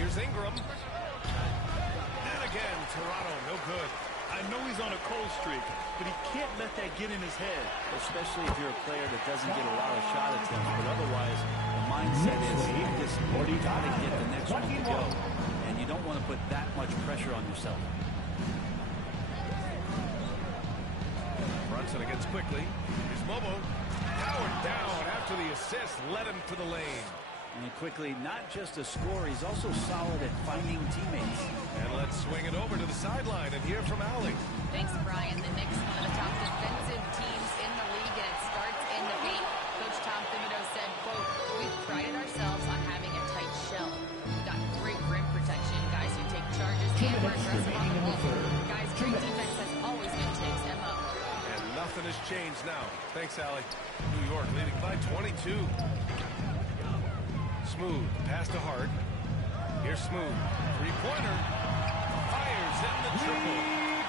Here's Ingram. And again, Toronto, no good. I know he's on a cold streak, but he can't let that get in his head. Especially if you're a player that doesn't get a lot of shot attempts, but otherwise the mindset is I just got to get the next one to go, and you don't want to put that much pressure on yourself. Brunson against quickly. Here's Mobo. Powered down after the assist led him to the lane. And quickly, not just a scorer, he's also solid at finding teammates. And let's swing it over to the sideline and hear from Allie. Thanks, Brian. The Knicks, one of the top defensive teams in the league, and it starts in the paint. Coach Tom Thibodeau said, quote, "We've prided ourselves on having a tight shell. We've got great rim protection, guys who take charges, and we're aggressive on the ball. Guys, great defense has always been Tibbs' MO." And nothing has changed now. Thanks, Allie. New York leading by 22. Smooth, pass to Hart. Here's Smooth. Three-pointer. Fires in the triple.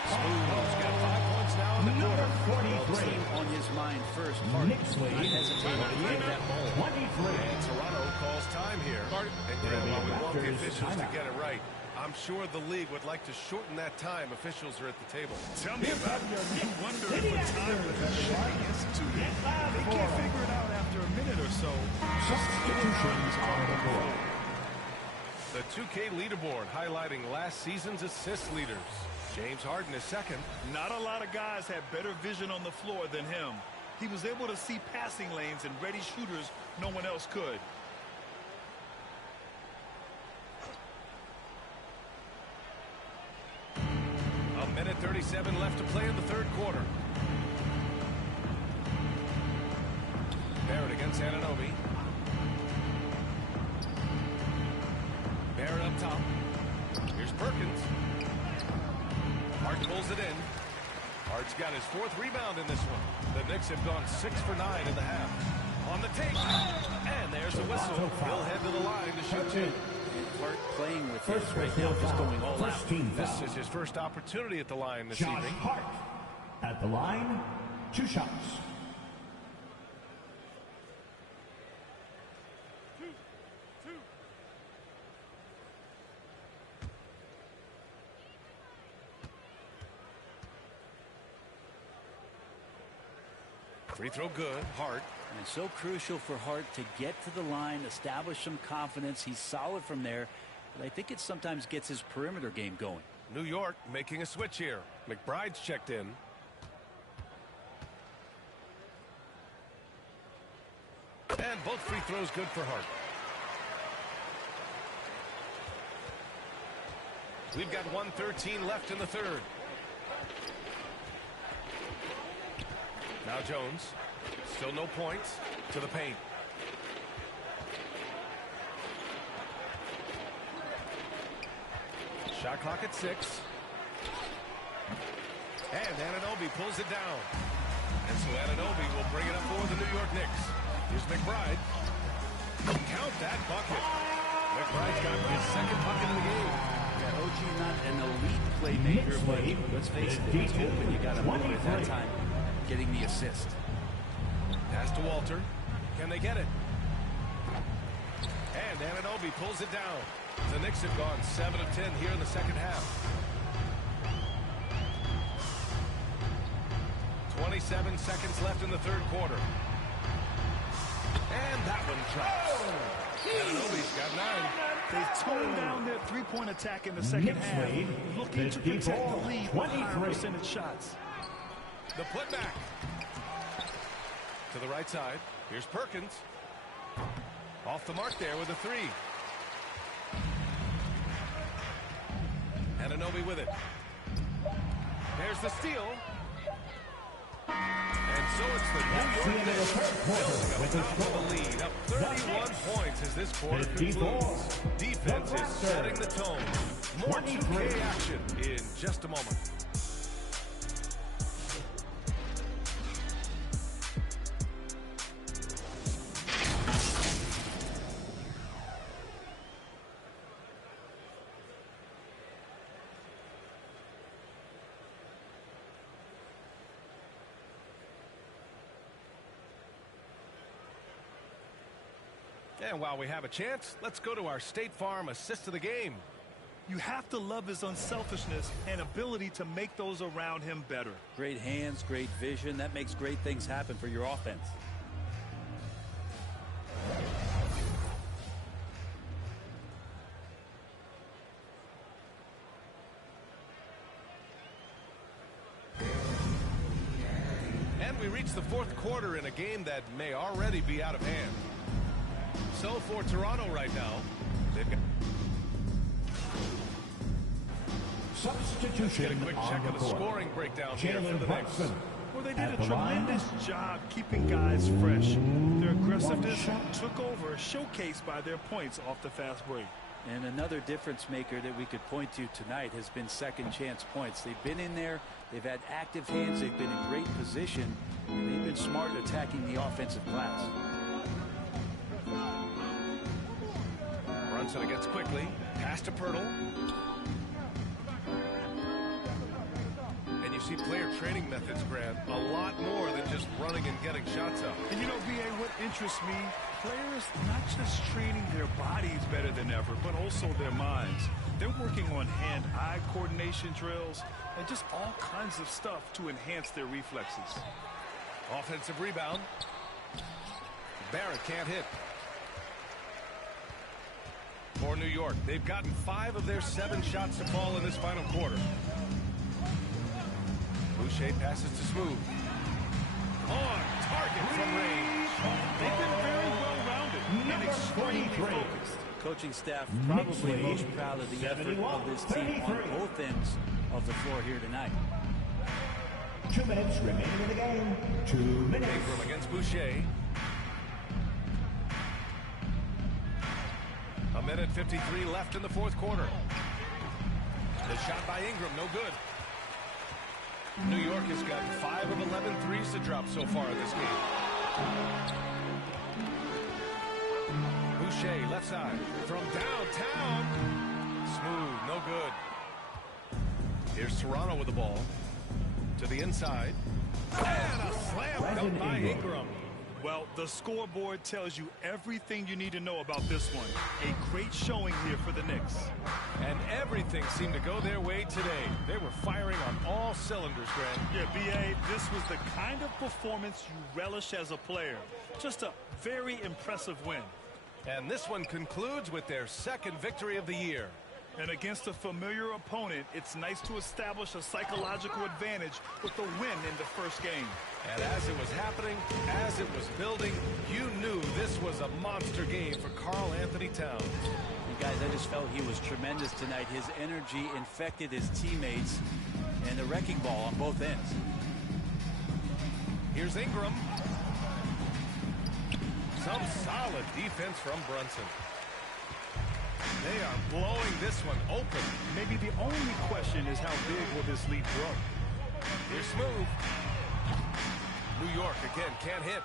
Smooth's got 5 points now in the quarter. 43 on his mind first. Hart not hesitating to give that ball. 23. And Toronto calls time here. And while we want the officials to get it right, I'm sure the league would like to shorten that time. Officials are at the table. Tell me about it. You wonder if a time limit should be instituted. They can't figure it out after a minute or so. Substitutions on the board. The 2K leaderboard highlighting last season's assist leaders. James Harden is second. Not a lot of guys had better vision on the floor than him. He was able to see passing lanes and ready shooters no one else could. A minute 37 left to play in the third quarter. Barrett against Anunoby. Barrett up top. Here's Perkins. Hart pulls it in. Hart's got his fourth rebound in this one. The Knicks have gone 6 for 9 in the half. On the take. And there's a whistle. He'll head to the line to shoot two. Hart playing with his right now, just going all out. This is his first opportunity at the line this evening. Hart at the line, 2 shots. Free throw good. Hart. And so crucial for Hart to get to the line, establish some confidence. He's solid from there, but I think it sometimes gets his perimeter game going. New York making a switch here. McBride's checked in. And both free throws good for Hart. We've got 1:13 left in the third. Now Jones. Still no points. To the paint. Shot clock at 6. And Anunoby pulls it down. And so Anunoby will bring it up for the New York Knicks. Here's McBride. Count that bucket. McBride's got his second bucket of the game. Yeah, OG not an elite playmaker, but let's face it, if it's open, you got to move at that time, getting the assist. Pass to Walter. Can they get it? And Anunoby pulls it down. The Knicks have gone 7 of 10 here in the second half. 27 seconds left in the third quarter. And that one drops. Anunoby's got 9. They've toned down their three-point attack in the second half, looking to protect the lead with higher percentage shots. The putback. To the right side. Here's Perkins. Off the mark there with a 3. Anunoby with it. There's the steal. And so it's the New York Knicks building up top of the lead. Up 31 points as this quarter concludes. Defense is setting the tone. More 2K action in just a moment. And while we have a chance, let's go to our State Farm assist of the game. You have to love his unselfishness and ability to make those around him better. Great hands, great vision. That makes great things happen for your offense. And we reach the fourth quarter in a game that may already be out of hand. So for Toronto right now, they've got... Substitution. Get a quick check of the scoring breakdown here for the Knicks. Well, they did a tremendous job keeping guys fresh. Their aggressiveness took over, showcased by their points off the fast break. And another difference maker that we could point to tonight has been second chance points. They've been in there, they've had active hands, they've been in great position, and they've been smart attacking the offensive glass. Brunson against quickly, pass to Pirtle. And you see player training methods, Grant, a lot more than just running and getting shots up. And you know, B.A., what interests me, players not just training their bodies better than ever, but also their minds. They're working on hand-eye coordination drills and just all kinds of stuff to enhance their reflexes. Offensive rebound. Barrett can't hit. For New York, they've gotten 5 of their 7 shots to fall in this final quarter. Boucher passes to Smooth. On target from range. They've been very well-rounded and extremely focused. Coaching staff probably most proud of the effort of this team on both ends of the floor here tonight. 2 minutes remaining in the game. 2 minutes. Ingram against Boucher. A minute 53 left in the fourth quarter. The shot by Ingram, no good. New York has gotten 5 of 11 threes to drop so far in this game. Boucher, left side. From downtown. Smooth, no good. Here's Toronto with the ball. To the inside. And a slam dunk by Ingram. Well, the scoreboard tells you everything you need to know about this one. A great showing here for the Knicks. And everything seemed to go their way today. They were firing on all cylinders, Grant. Yeah, B.A., this was the kind of performance you relish as a player. Just a very impressive win. And this one concludes with their second victory of the year. And against a familiar opponent, it's nice to establish a psychological advantage with the win in the first game. And as it was happening, as it was building, you knew this was a monster game for Karl Anthony Towns. And guys, I just felt he was tremendous tonight. His energy infected his teammates, and the wrecking ball on both ends. Here's Ingram. Some solid defense from Brunson. They are blowing this one open. Maybe the only question is how big will this lead grow? Here's Smooth. New York again can't hit.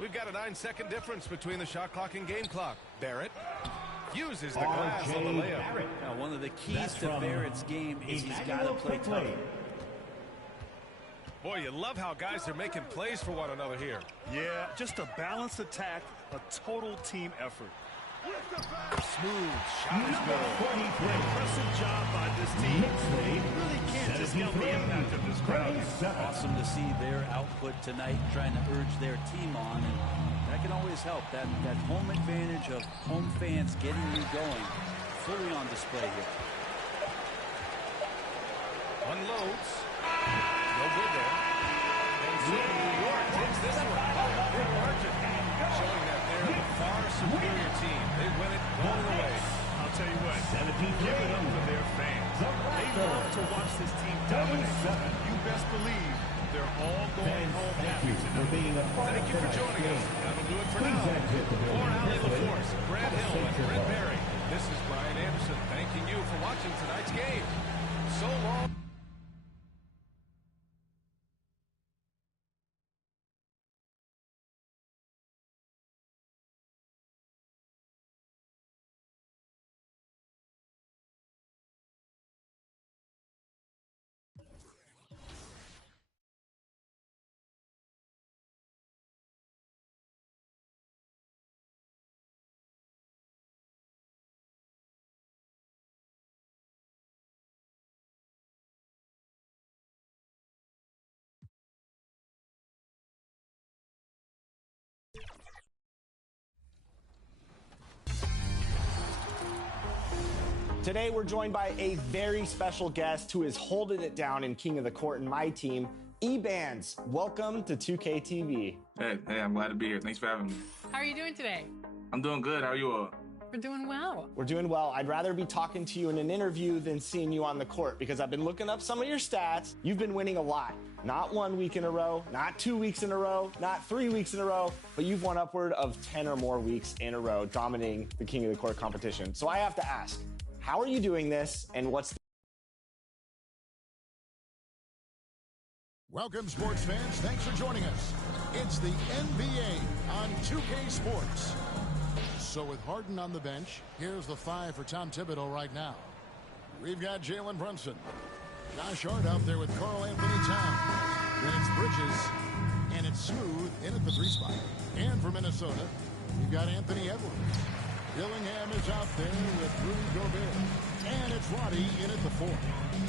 We've got a 9-second difference between the shot clock and game clock. Barrett uses the glass on the layup. Now, one of the keys to Barrett's game is he's got to play tough. Boy, you love how guys are making plays for one another here. Yeah, just a balanced attack, a total team effort. Smooth shot is good. Impressive job by this team. Really can't discount the impact of this crowd. Awesome to see their output tonight, trying to urge their team on, and that can always help. That home advantage of home fans getting you going, fully on display here. Unloads. No good there. And so New York takes this one by a big margin, showing that they're the far superior team. They win it going away. I'll tell you what, give it up for their fans. They love to watch this team dominate. You best believe they're all going home happy tonight. Thank you for joining us. That'll do it for now. For Allie LaForce, Grant Hill, and Brent Barry, this is Brian Anderson thanking you for watching tonight's game. So long. Today, we're joined by a very special guest who is holding it down in King of the Court in my team, E-Bands. Welcome to 2K TV. Hey, I'm glad to be here. Thanks for having me. How are you doing today? I'm doing good. How are you all? We're doing well. We're doing well. I'd rather be talking to you in an interview than seeing you on the court because I've been looking up some of your stats. You've been winning a lot. Not 1 week in a row, not 2 weeks in a row, not 3 weeks in a row, but you've won upward of 10 or more weeks in a row, dominating the King of the Court competition. So I have to ask, how are you doing this, and what's the... Welcome, sports fans. Thanks for joining us. It's the NBA on 2K Sports. So with Harden on the bench, here's the 5 for Tom Thibodeau right now. We've got Jalen Brunson. Josh Hart out there with Karl Anthony Towns. Then it's Bridges, and it's Smooth in at the 3 spot. And for Minnesota, we've got Anthony Edwards. Dillingham is out there with Rudy Gobert. And it's Roddy in at the 4.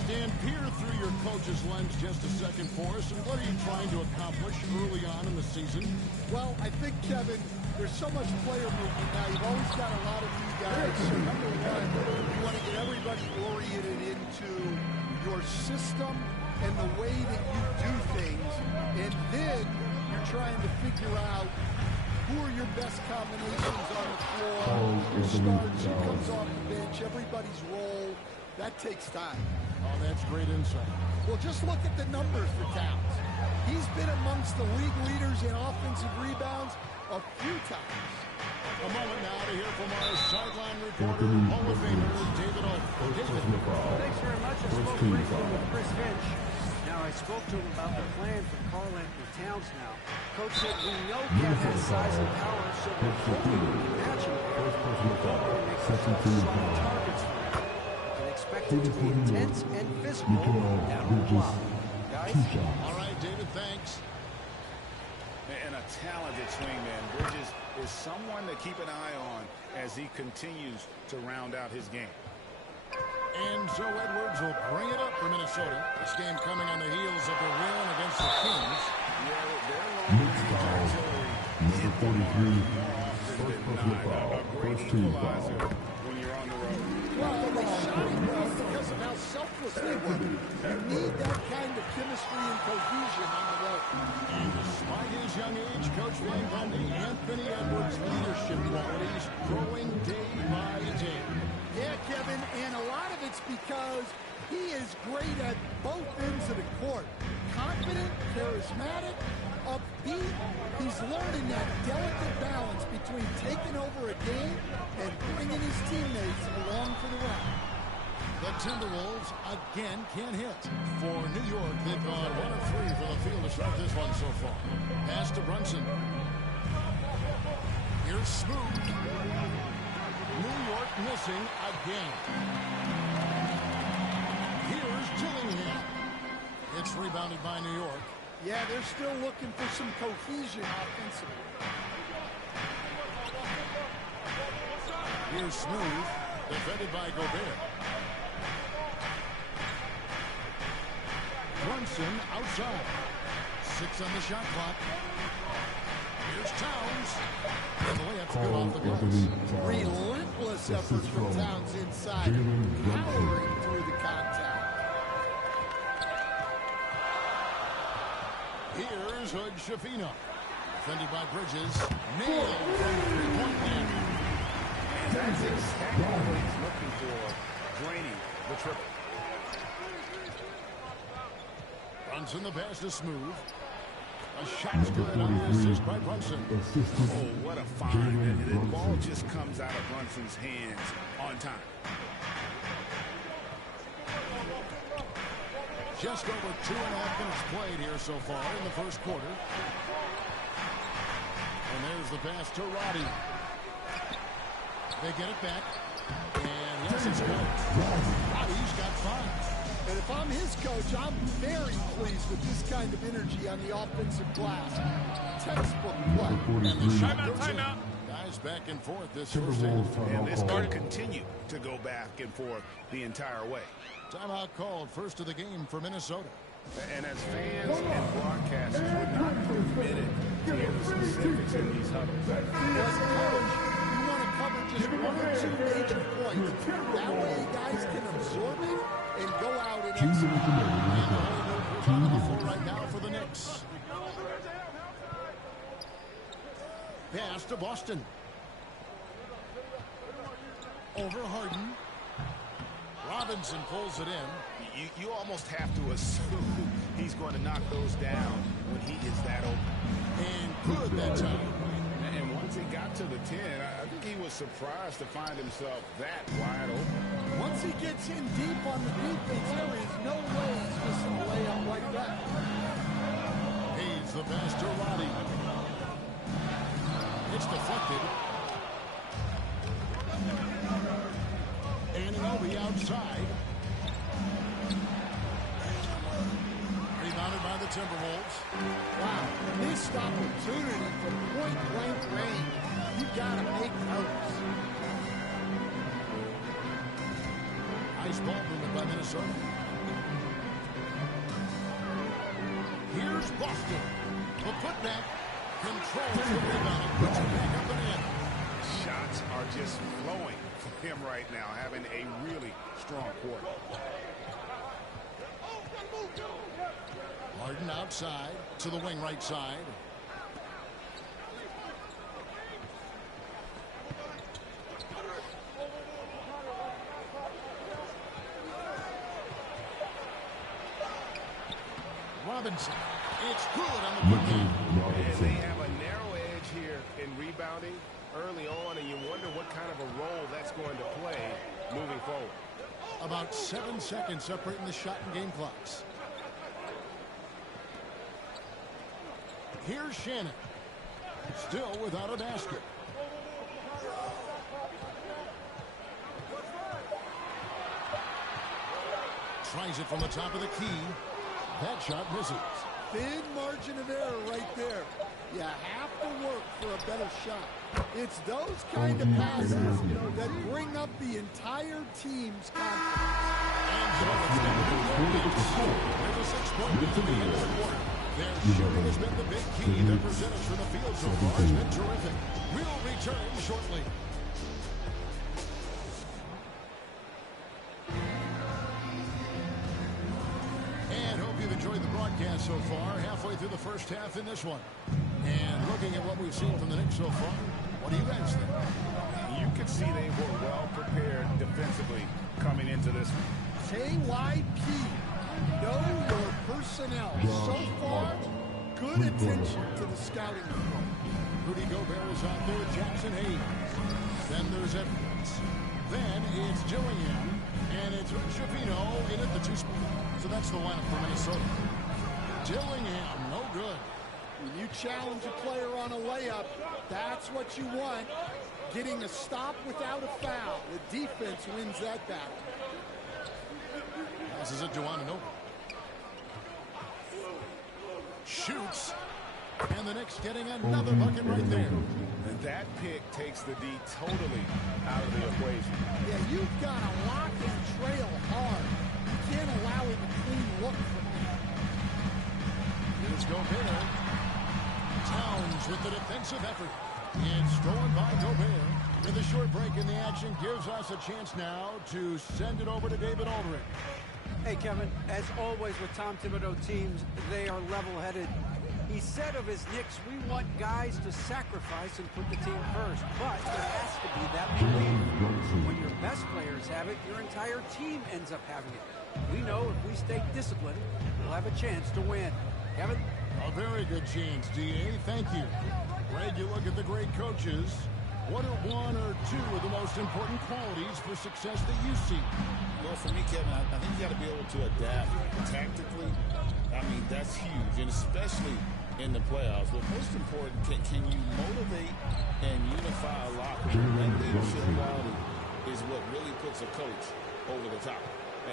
Dan, peer through your coach's lens just a second for us. And what are you trying to accomplish early on in the season? Well, I think, Kevin, there's so much player movement now. You've always got a lot of new guys. So number one, you want to get everybody oriented into your system and the way that you do things. And then you're trying to figure out who are your best combinations on the floor, who starts, who comes off the bench, everybody's role. That takes time. Oh, that's great insight. Well, just look at the numbers for Towns. He's been amongst the league leaders in offensive rebounds a few times. A moment now to hear from our sideline reporter, Hall of Famer David Olson. David. Thanks very much. I spoke briefly with Chris Finch. Now, I spoke to him about the plan for Karl Anthony Towns now. Coach said, we know Kev has size and power, so we're hoping we can match him there. We'll make some strong targets for him. You can expect it to be intense and physical down the block. Guys? All right, David, thanks. And a talented swingman. Bridges is someone to keep an eye on as he continues to round out his game. And so Edwards will bring it up for Minnesota. This game coming on the heels of the win against the Kings. Number 43, first personal foul, first team foul. When you're on the road. Well, they shot him well because of how selfless they were. You need that kind of chemistry and cohesion on the road. And despite his young age, Coach Van Gundy, Anthony Edwards' leadership qualities growing day by day. Yeah, Kevin, and a lot of it's because he is great at both ends of the court. Confident, charismatic, upbeat. He's learning that delicate balance between taking over a game and bringing his teammates along for the ride. The Timberwolves again can't hit. For New York, they've gone 1 of 3 for the field to start this one so far. Pass to Brunson. Here's Smooth. New York missing again. Here's Dillingham. It's rebounded by New York. Yeah, they're still looking for some cohesion offensively. Here's Smooth, defended by Gobert. Brunson outside. 6 on the shot clock. Here's Towns. And the layup's good off the glass. Relentless effort from Towns inside, powering through the contact. Here's Hood Shafino. Defended by Bridges. Nailed from 3-point land. And that's exactly what he's looking for, draining the triple. Brunson the pass to Smooth. A shot's good on the assist by Brunson. Oh, what a find. The ball just comes out of Brunson's hands on time. Just over 2.5 minutes played here so far in the first quarter. And there's the pass to Roddy. They get it back. And yes, it's good. Roddy's got 5. And if I'm his coach, I'm very pleased with this kind of energy on the offensive glass. Textbook play. And the shot goes in. Guys back and forth this first half. And this going to continue to go back and forth the entire way. Timeout called, first of the game for Minnesota. And as fans and broadcasters, we're not permitted to hear the specifics in these huddles. As a coach, you want to cover just one or two major points. That way guys can absorb it and go out and execute. On the floor right now for the Knicks. Pass to Boston. Over Harden. Robinson pulls it in. You almost have to assume he's going to knock those down when he is that open. And good that time. And once he got to the 10, I think he was surprised to find himself that wide open. Once he gets in deep on the defense, there is no way he's missing a layup like that. He's the pass to Roddy. It's deflected. Anunoby outside. Rebounded by the Timberwolves. Wow, missed opportunity from point-blank range. You gotta make those. Nice ball movement by Minnesota. Here's Boston. The putback. Controls the rebound. Puts it back up and in. Shots are just flowing for him right now, having a really strong quarter. Harden outside to the wing right side. Robinson. It's good on the putback. And they have a narrow edge here in rebounding early on, and you wonder what kind of a role that's going to play moving forward. About 7 seconds separating the shot and game clocks. Here's Shannon. Still without a basket. Tries it from the top of the key. That shot misses. Thin margin of error right there. You have to work for a better shot. It's those kind of passes that bring up the entire team's confidence. There's a 6-point lead at the end of the quarter. Their shooting has been the big key. Their percentage from the field so far has been terrific. We'll return shortly. And hope you've enjoyed the broadcast so far. Halfway through the first half in this one. And looking at what we've seen from the Knicks so far, what do you guys think? You could see they were well prepared defensively coming into this one. KYP. Know your personnel. So far, good attention to the scouting report. Rudy Gobert is out there with Jackson Hayes. Then there's Edwards. Then it's Gillingham. And it's Shapiro in at the 2 spot. So that's the lineup for Minnesota. Gillingham, no good. When you challenge a player on a layup, that's what you want. Getting a stop without a foul. The defense wins that battle. Passes it to Anunoby. Shoots. And the Knicks getting another bucket right there. And that pick takes the D totally out of the equation. Yeah, you've got to lock and trail hard. You can't allow him a clean look from there. Here's Gobert. Towns with the defensive effort. It's stolen by Gobert. And the short break in the action gives us a chance now to send it over to David Aldridge. Hey, Kevin, as always with Tom Thibodeau teams, they are level-headed. He said of his Knicks, we want guys to sacrifice and put the team first. But there has to be that belief. When your best players have it, your entire team ends up having it. We know if we stay disciplined, we'll have a chance to win. Kevin? A very good chance, D.A. Thank you. Greg, you look at the great coaches. What are one or two of the most important qualities for success that you see? Well, for me, Kevin, I think you got to be able to adapt tactically. I mean, that's huge, and especially in the playoffs. But most important, can you motivate and unify a locker room? That leadership quality is what really puts a coach over the top.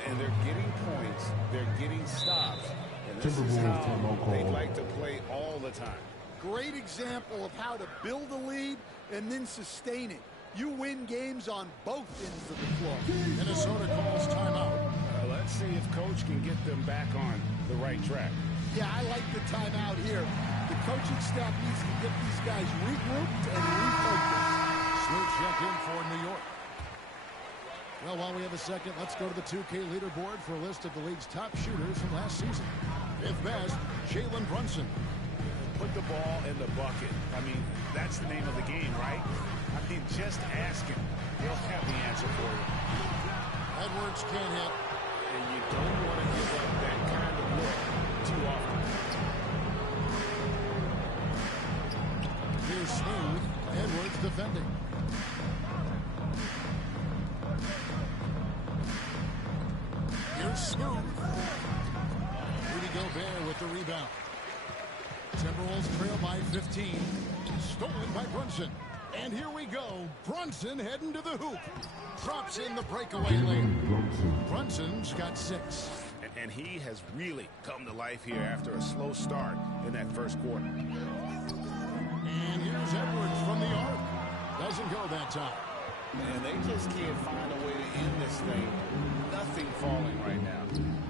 And they're getting points, they're getting stops, and this is how they like to play all the time. Great example of how to build a lead and then sustain it. You win games on both ends of the floor. Minnesota calls timeout. Let's see if Coach can get them back on the right track. Yeah, I like the timeout here. The coaching staff needs to get these guys regrouped and refocused. Smooth checked in for New York. Well, while we have a second, let's go to the 2K leaderboard for a list of the league's top shooters from last season. Fifth best, Jalen Brunson. Put the ball in the bucket. I mean, that's the name of the game, right? I mean, just ask him. He'll have the answer for you. Edwards can't hit. And you don't want to give up that kind of look too often. Here's Smooth. Edwards defending. Here's Smooth. Rudy Gobert with the rebound. Timberwolves trail by 15. Stolen by Brunson. And here we go. Brunson heading to the hoop. Drops in the breakaway lane. Brunson's got 6. And he has really come to life here after a slow start in that first quarter. And here's Edwards from the arc. Doesn't go that time. Man, they just can't find a way to end this thing. Nothing falling right now.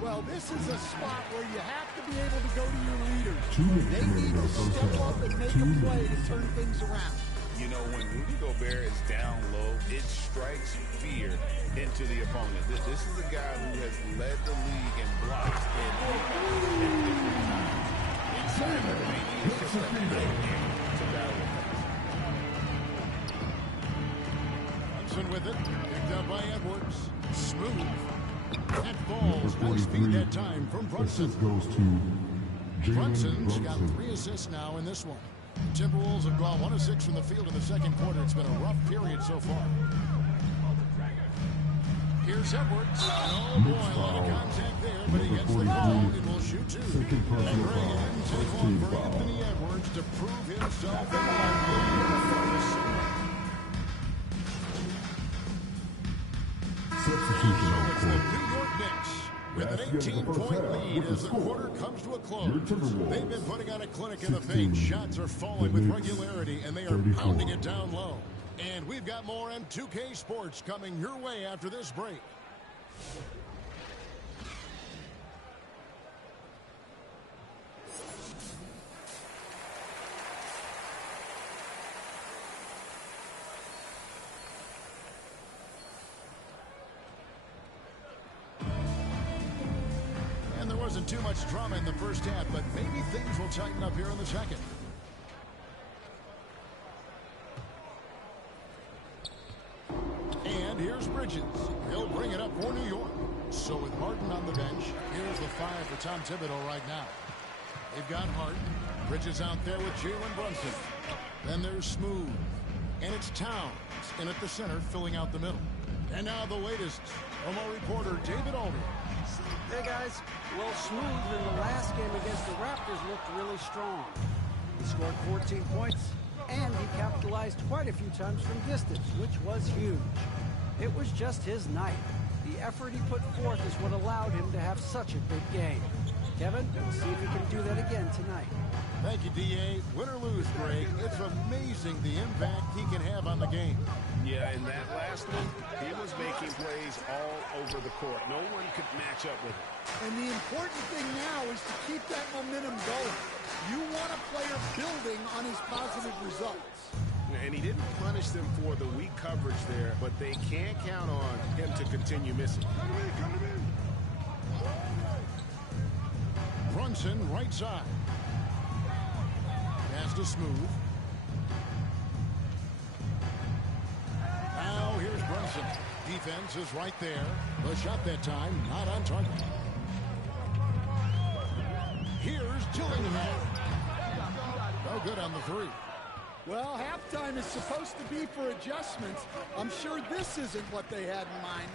Well, this is a spot where you have to be able to go to your leaders. They 2 minutes need to step up and make a play to turn things around. You know, when Rudy Gobert is down low, it strikes fear into the opponent. This is a guy who has led the league in blocks and inside of the paint. He's just a nightmare to battle with. Brunson with it. Picked up by Edwards. Smooth. That falls. Nice feed that time from Brunson. Goes to Brunson's got 3 assists now in this one. Timberwolves have gone 1 of 6 from the field in the second quarter. It's been a rough period so far. Here's Edwards. Oh boy, a lot of contact there, but he gets the ball and will shoot 2. And bring it in, take one for Anthony Edwards to prove himself in the substitution on the court. New York Knicks with an 18-point lead as the quarter comes to a close. They've been putting on a clinic in the paint. Shots are falling with regularity, and they are pounding it down low. And we've got more on 2K Sports coming your way after this break. Wasn't too much drama in the first half, but maybe things will tighten up here in the second. And here's Bridges. He'll bring it up for New York. So with Harden on the bench, here's the 5 for Tom Thibodeau right now. They've got Hart. Bridges out there with Jalen Brunson. Then there's Smooth. And it's Towns in at the center, filling out the middle. And now the latest from our reporter, David Aldridge. Hey guys, well, Smooth in the last game against the Raptors looked really strong. He scored 14 points, and he capitalized quite a few times from distance, which was huge. It was just his night. The effort he put forth is what allowed him to have such a big game. Kevin, we'll see if he can do that again tonight. Thank you, D.A. Win or lose, Greg, it's amazing the impact he can have on the game. Yeah, in that last one, he was making plays all over the court. No one could match up with him. And the important thing now is to keep that momentum going. You want a player building on his positive results. And he didn't punish them for the weak coverage there, but they can't count on him to continue missing. Brunson, right side. Pass to Smooth. Now here's Brunson. Defense is right there. The shot that time, not on target. Here's Dillingham. No good on the 3. Well, halftime is supposed to be for adjustments. I'm sure this isn't what they had in mind.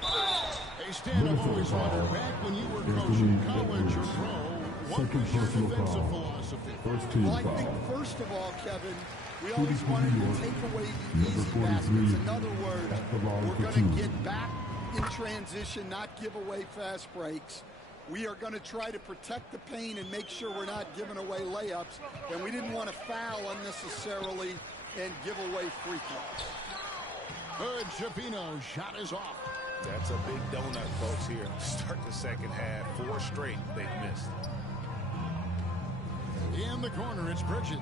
Hey, Stan, I've always wondered, back when you were coaching college or pro, what was your defensive philosophy? Well, I think, first of all, Kevin, we always wanted to take away the easy baskets. In other words, we're going to get back in transition, not give away fast breaks. We are going to try to protect the paint and make sure we're not giving away layups. And we didn't want to foul unnecessarily and give away free throws. Good, Shapino's shot is off. That's a big donut, folks, here. Start the second half. 4 straight they've missed. In the corner, it's Bridges.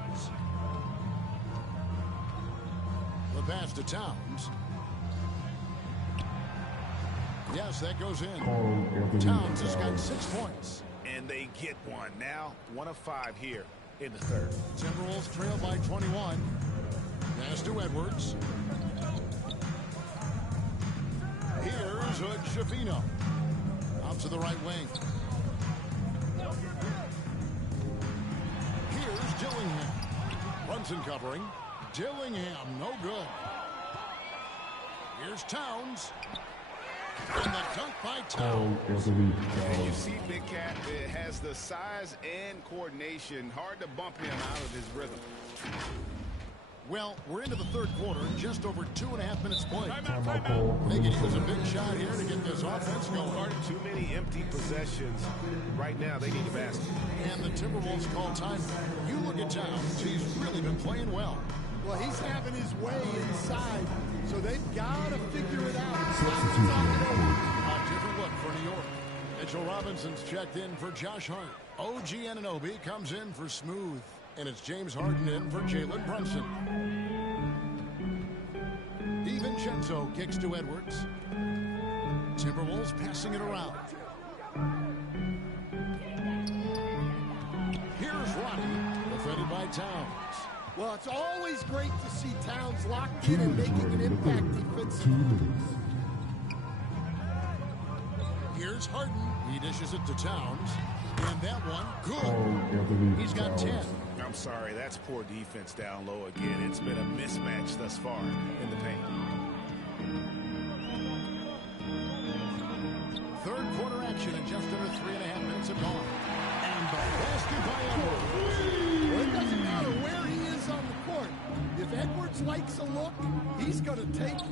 The pass to Towns. Yes, that goes in. Towns has got 6 points. And they get one. Now 1 of 5 here in the third. Timberwolves trail by 21. Pass to Edwards. Here's Shafino. Out to the right wing. Here's Dillingham. Brunson covering. Dillingham, no good. Here's Towns. And the dunk by Towns. And you see Big Cat has the size and coordination. Hard to bump him out of his rhythm. Well, we're into the third quarter, just over 2.5 minutes played. They can use a big shot here to get this offense going. Too many empty possessions. Right now, they need a basket. And the Timberwolves call time. You look at Towns, he's really been playing well. Well, he's having his way inside, so they've got to figure it out. A different look for New York. Mitchell Robinson's checked in for Josh Hart. OG Anunoby comes in for Smooth. And it's James Harden in for Jalen Brunson. DiVincenzo kicks to Edwards. Timberwolves passing it around. Here's Roddy, defended by Towns. Well, it's always great to see Towns locked in and making an impact defensively. Here's Harden. He dishes it to Towns. And that one, good. He's got 10. I'm sorry, that's poor defense down low again. It's been a mismatch thus far in the paint. Third quarter action in just under 3.5 minutes have gone. And the basket by Edwards. Well, it doesn't matter where he is on the court. If Edwards likes a look, he's going to take it.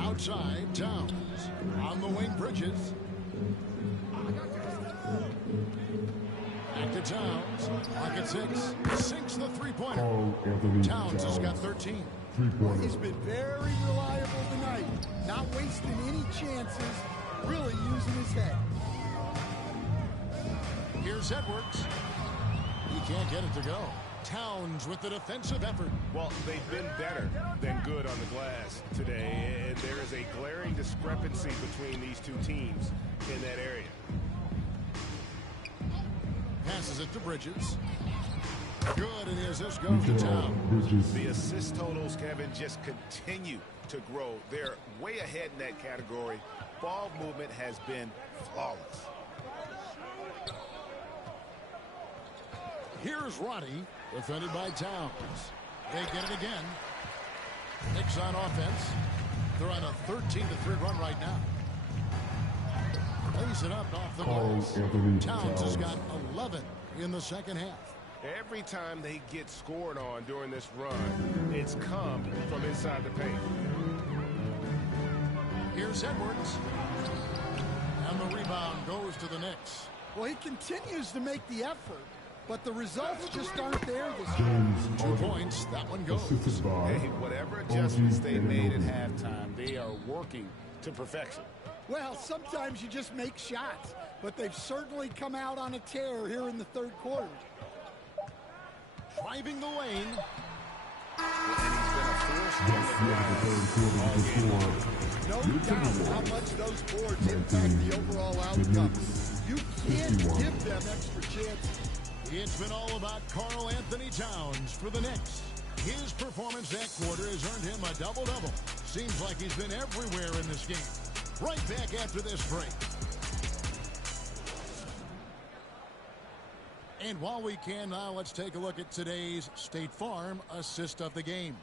Outside, Towns. On the wing, Bridges. Back to Towns. Pocket 6. Sinks the three-pointer. Towns has got 13. He's been very reliable tonight. Not wasting any chances. Really using his head. Here's Edwards. He can't get it to go. Towns with the defensive effort. Well, they've been better than good on the glass today, and there is a glaring discrepancy between these two teams in that area. Passes it to Bridges. Good, and the assist goes to Towns. The assist totals, Kevin, just continue to grow. They're way ahead in that category. Ball movement has been flawless. Here's Roddy, defended by Towns. They get it again. Knicks on offense. They're on a 13-3 run right now. Lays it up off the glass. Towns has got 11 in the second half. Every time they get scored on during this run, it's come from inside the paint. Here's Edwards. And the rebound goes to the Knicks. Well, he continues to make the effort, but the results just aren't there this year. 2 points. That one goes. Hey, whatever adjustments they made at halftime, they are working to perfection. Well, sometimes you just make shots, but they've certainly come out on a tear here in the third quarter. Driving the lane. No doubt how much those boards impact the overall outcome. You can't give them extra chances. It's been all about Karl Anthony Towns for the Knicks. His performance that quarter has earned him a double-double. Seems like he's been everywhere in this game. Right back after this break. And while we can now, let's take a look at today's State Farm assist of the game.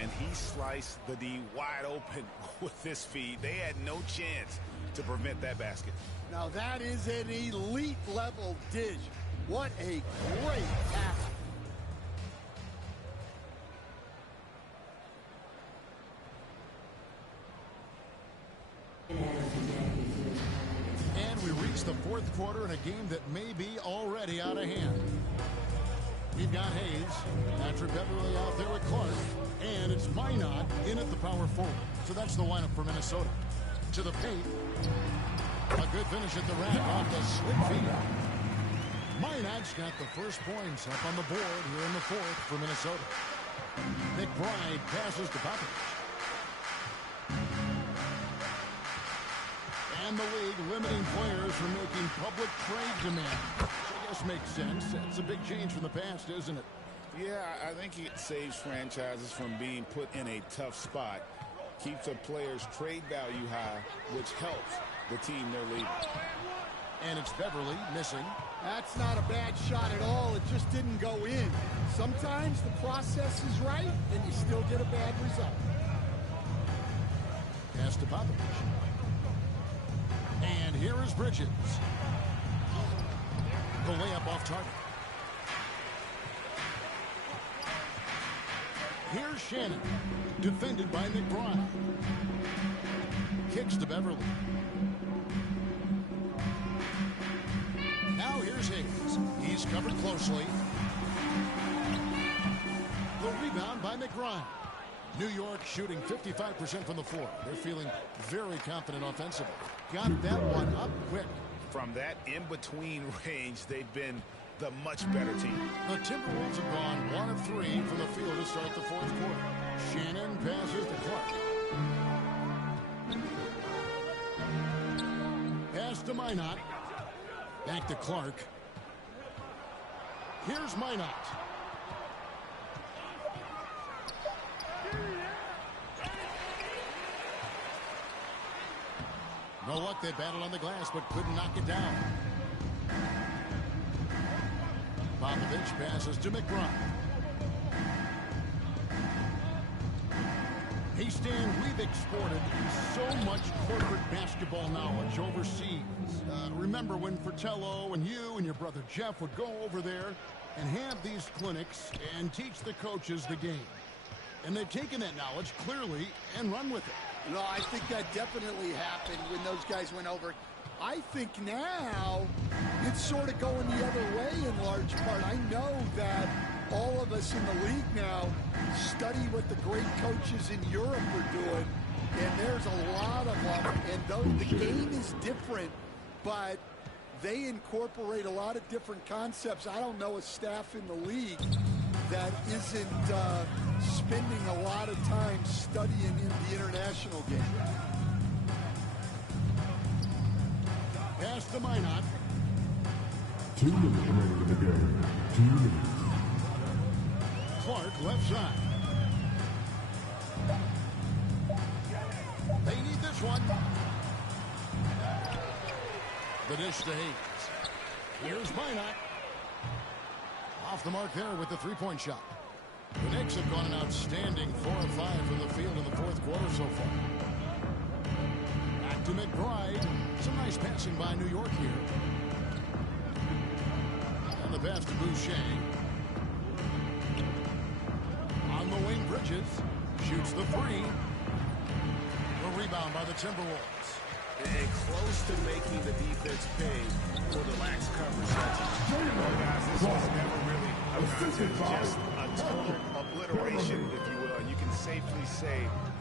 And he sliced the D wide open with this feed. They had no chance to prevent that basket. Now that is an elite level dish. What a great pass. And we reach the fourth quarter in a game that may be already out of hand. We've got Hayes, Patrick Beverly out there with Clark, and it's Minot in at the power forward. So that's the lineup for Minnesota. To the paint. A good finish at the rack off the swing feed. Minot's got the first points up on the board here in the fourth for Minnesota. McBride passes to Popovich. And the league limiting players from making public trade demands. Which I guess makes sense. That's a big change from the past, isn't it? Yeah, I think it saves franchises from being put in a tough spot. Keeps a player's trade value high, which helps the team they're leaving. And it's Beverly missing. That's not a bad shot at all. It just didn't go in. Sometimes the process is right, and you still get a bad result. Pass to Popovich. And here is Bridges. The layup off target. Here's Shannon. Defended by McBride. Kicks to Beverly. Now here's Hayes. He's covered closely. The rebound by McBride. New York shooting 55% from the floor. They're feeling very confident offensively. Got that one up quick. From that in-between range, they've been the much better team. The Timberwolves have gone 1 of 3 from the field to start the fourth quarter. Shannon passes to Clark. Pass to Minot. Back to Clark. Here's Minot. No luck, they battled on the glass, but couldn't knock it down. Popovich passes to McBride. Hey, Stan, we've exported so much corporate basketball knowledge overseas. Remember when Fratello and you and your brother Jeff would go over there and have these clinics and teach the coaches the game. And they've taken that knowledge clearly and run with it. No, I think that definitely happened when those guys went over. I think now it's sort of going the other way in large part. I know that all of us in the league now study what the great coaches in Europe are doing, and there's a lot of them. And though the game is different, but they incorporate a lot of different concepts. I don't know a staff in the league that isn't spending a lot of time studying in the international game. Pass to Minot. 2 minutes remaining in the game. 2 minutes. Clark left side. They need this one. The dish to Hayes. Here's Minot. Off the mark there with the three-point shot. The Knicks have gone an outstanding 4 of 5 from the field in the fourth quarter so far. Back to McBride. Some nice passing by New York here. And the pass to Boucher. On the wing, Bridges. Shoots the three. The rebound by the Timberwolves. And close to making the defense pay for the lax coverage. Well, guys, this was never really a contest, just a total obliteration, if you will. And you can safely say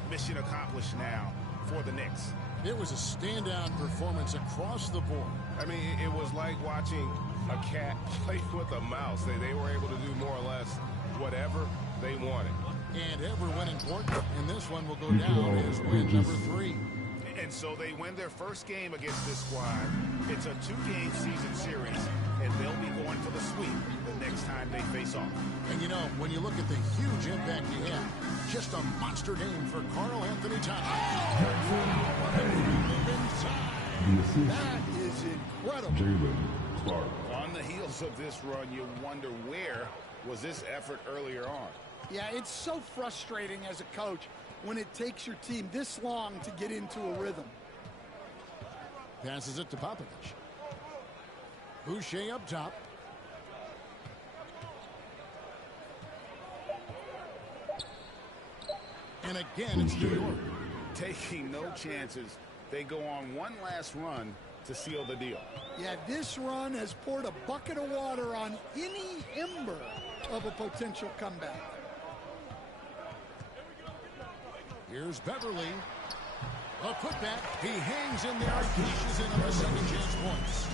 mission accomplished now for the Knicks. It was a standout performance across the board. I mean, it was like watching a cat play with a mouse. They were able to do more or less whatever they wanted. And every win important, and this one will go down as win number 3. And so they win their first game against this squad. It's a 2-game season series, and they'll be going for the sweep the next time they face off. And you know, when you look at the huge impact he had, just a monster game for Karl Anthony Towns. That is incredible. Jalen Clark. On the heels of this run, you wonder where was this effort earlier on. Yeah, it's so frustrating as a coach when it takes your team this long to get into a rhythm. Passes it to Popovich. Boucher up top. And again, it's New York. Taking no chances. They go on one last run to seal the deal. Yeah, this run has poured a bucket of water on any ember of a potential comeback. Here's Beverly. A putback. He hangs in there. Cashes in on the second chance points.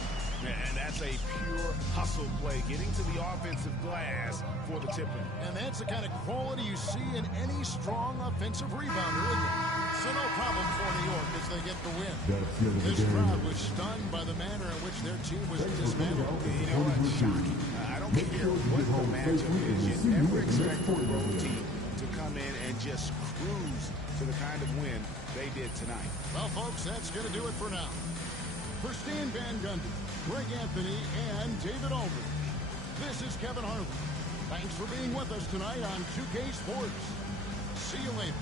And that's a pure hustle play, getting to the offensive glass for the tip-in. And that's the kind of quality you see in any strong offensive rebounder, isn't it? So no problem for New York as they get the win. This crowd was stunned by the manner in which their team was dismantled. You know what? Shocking. I don't care what the matchup is. You never expect a road team to come in and just cruise to the kind of win they did tonight. Well, folks, that's going to do it for now. For Stan Van Gundy, Greg Anthony, and David Aldridge, this is Kevin Harlan. Thanks for being with us tonight on 2K Sports. See you later.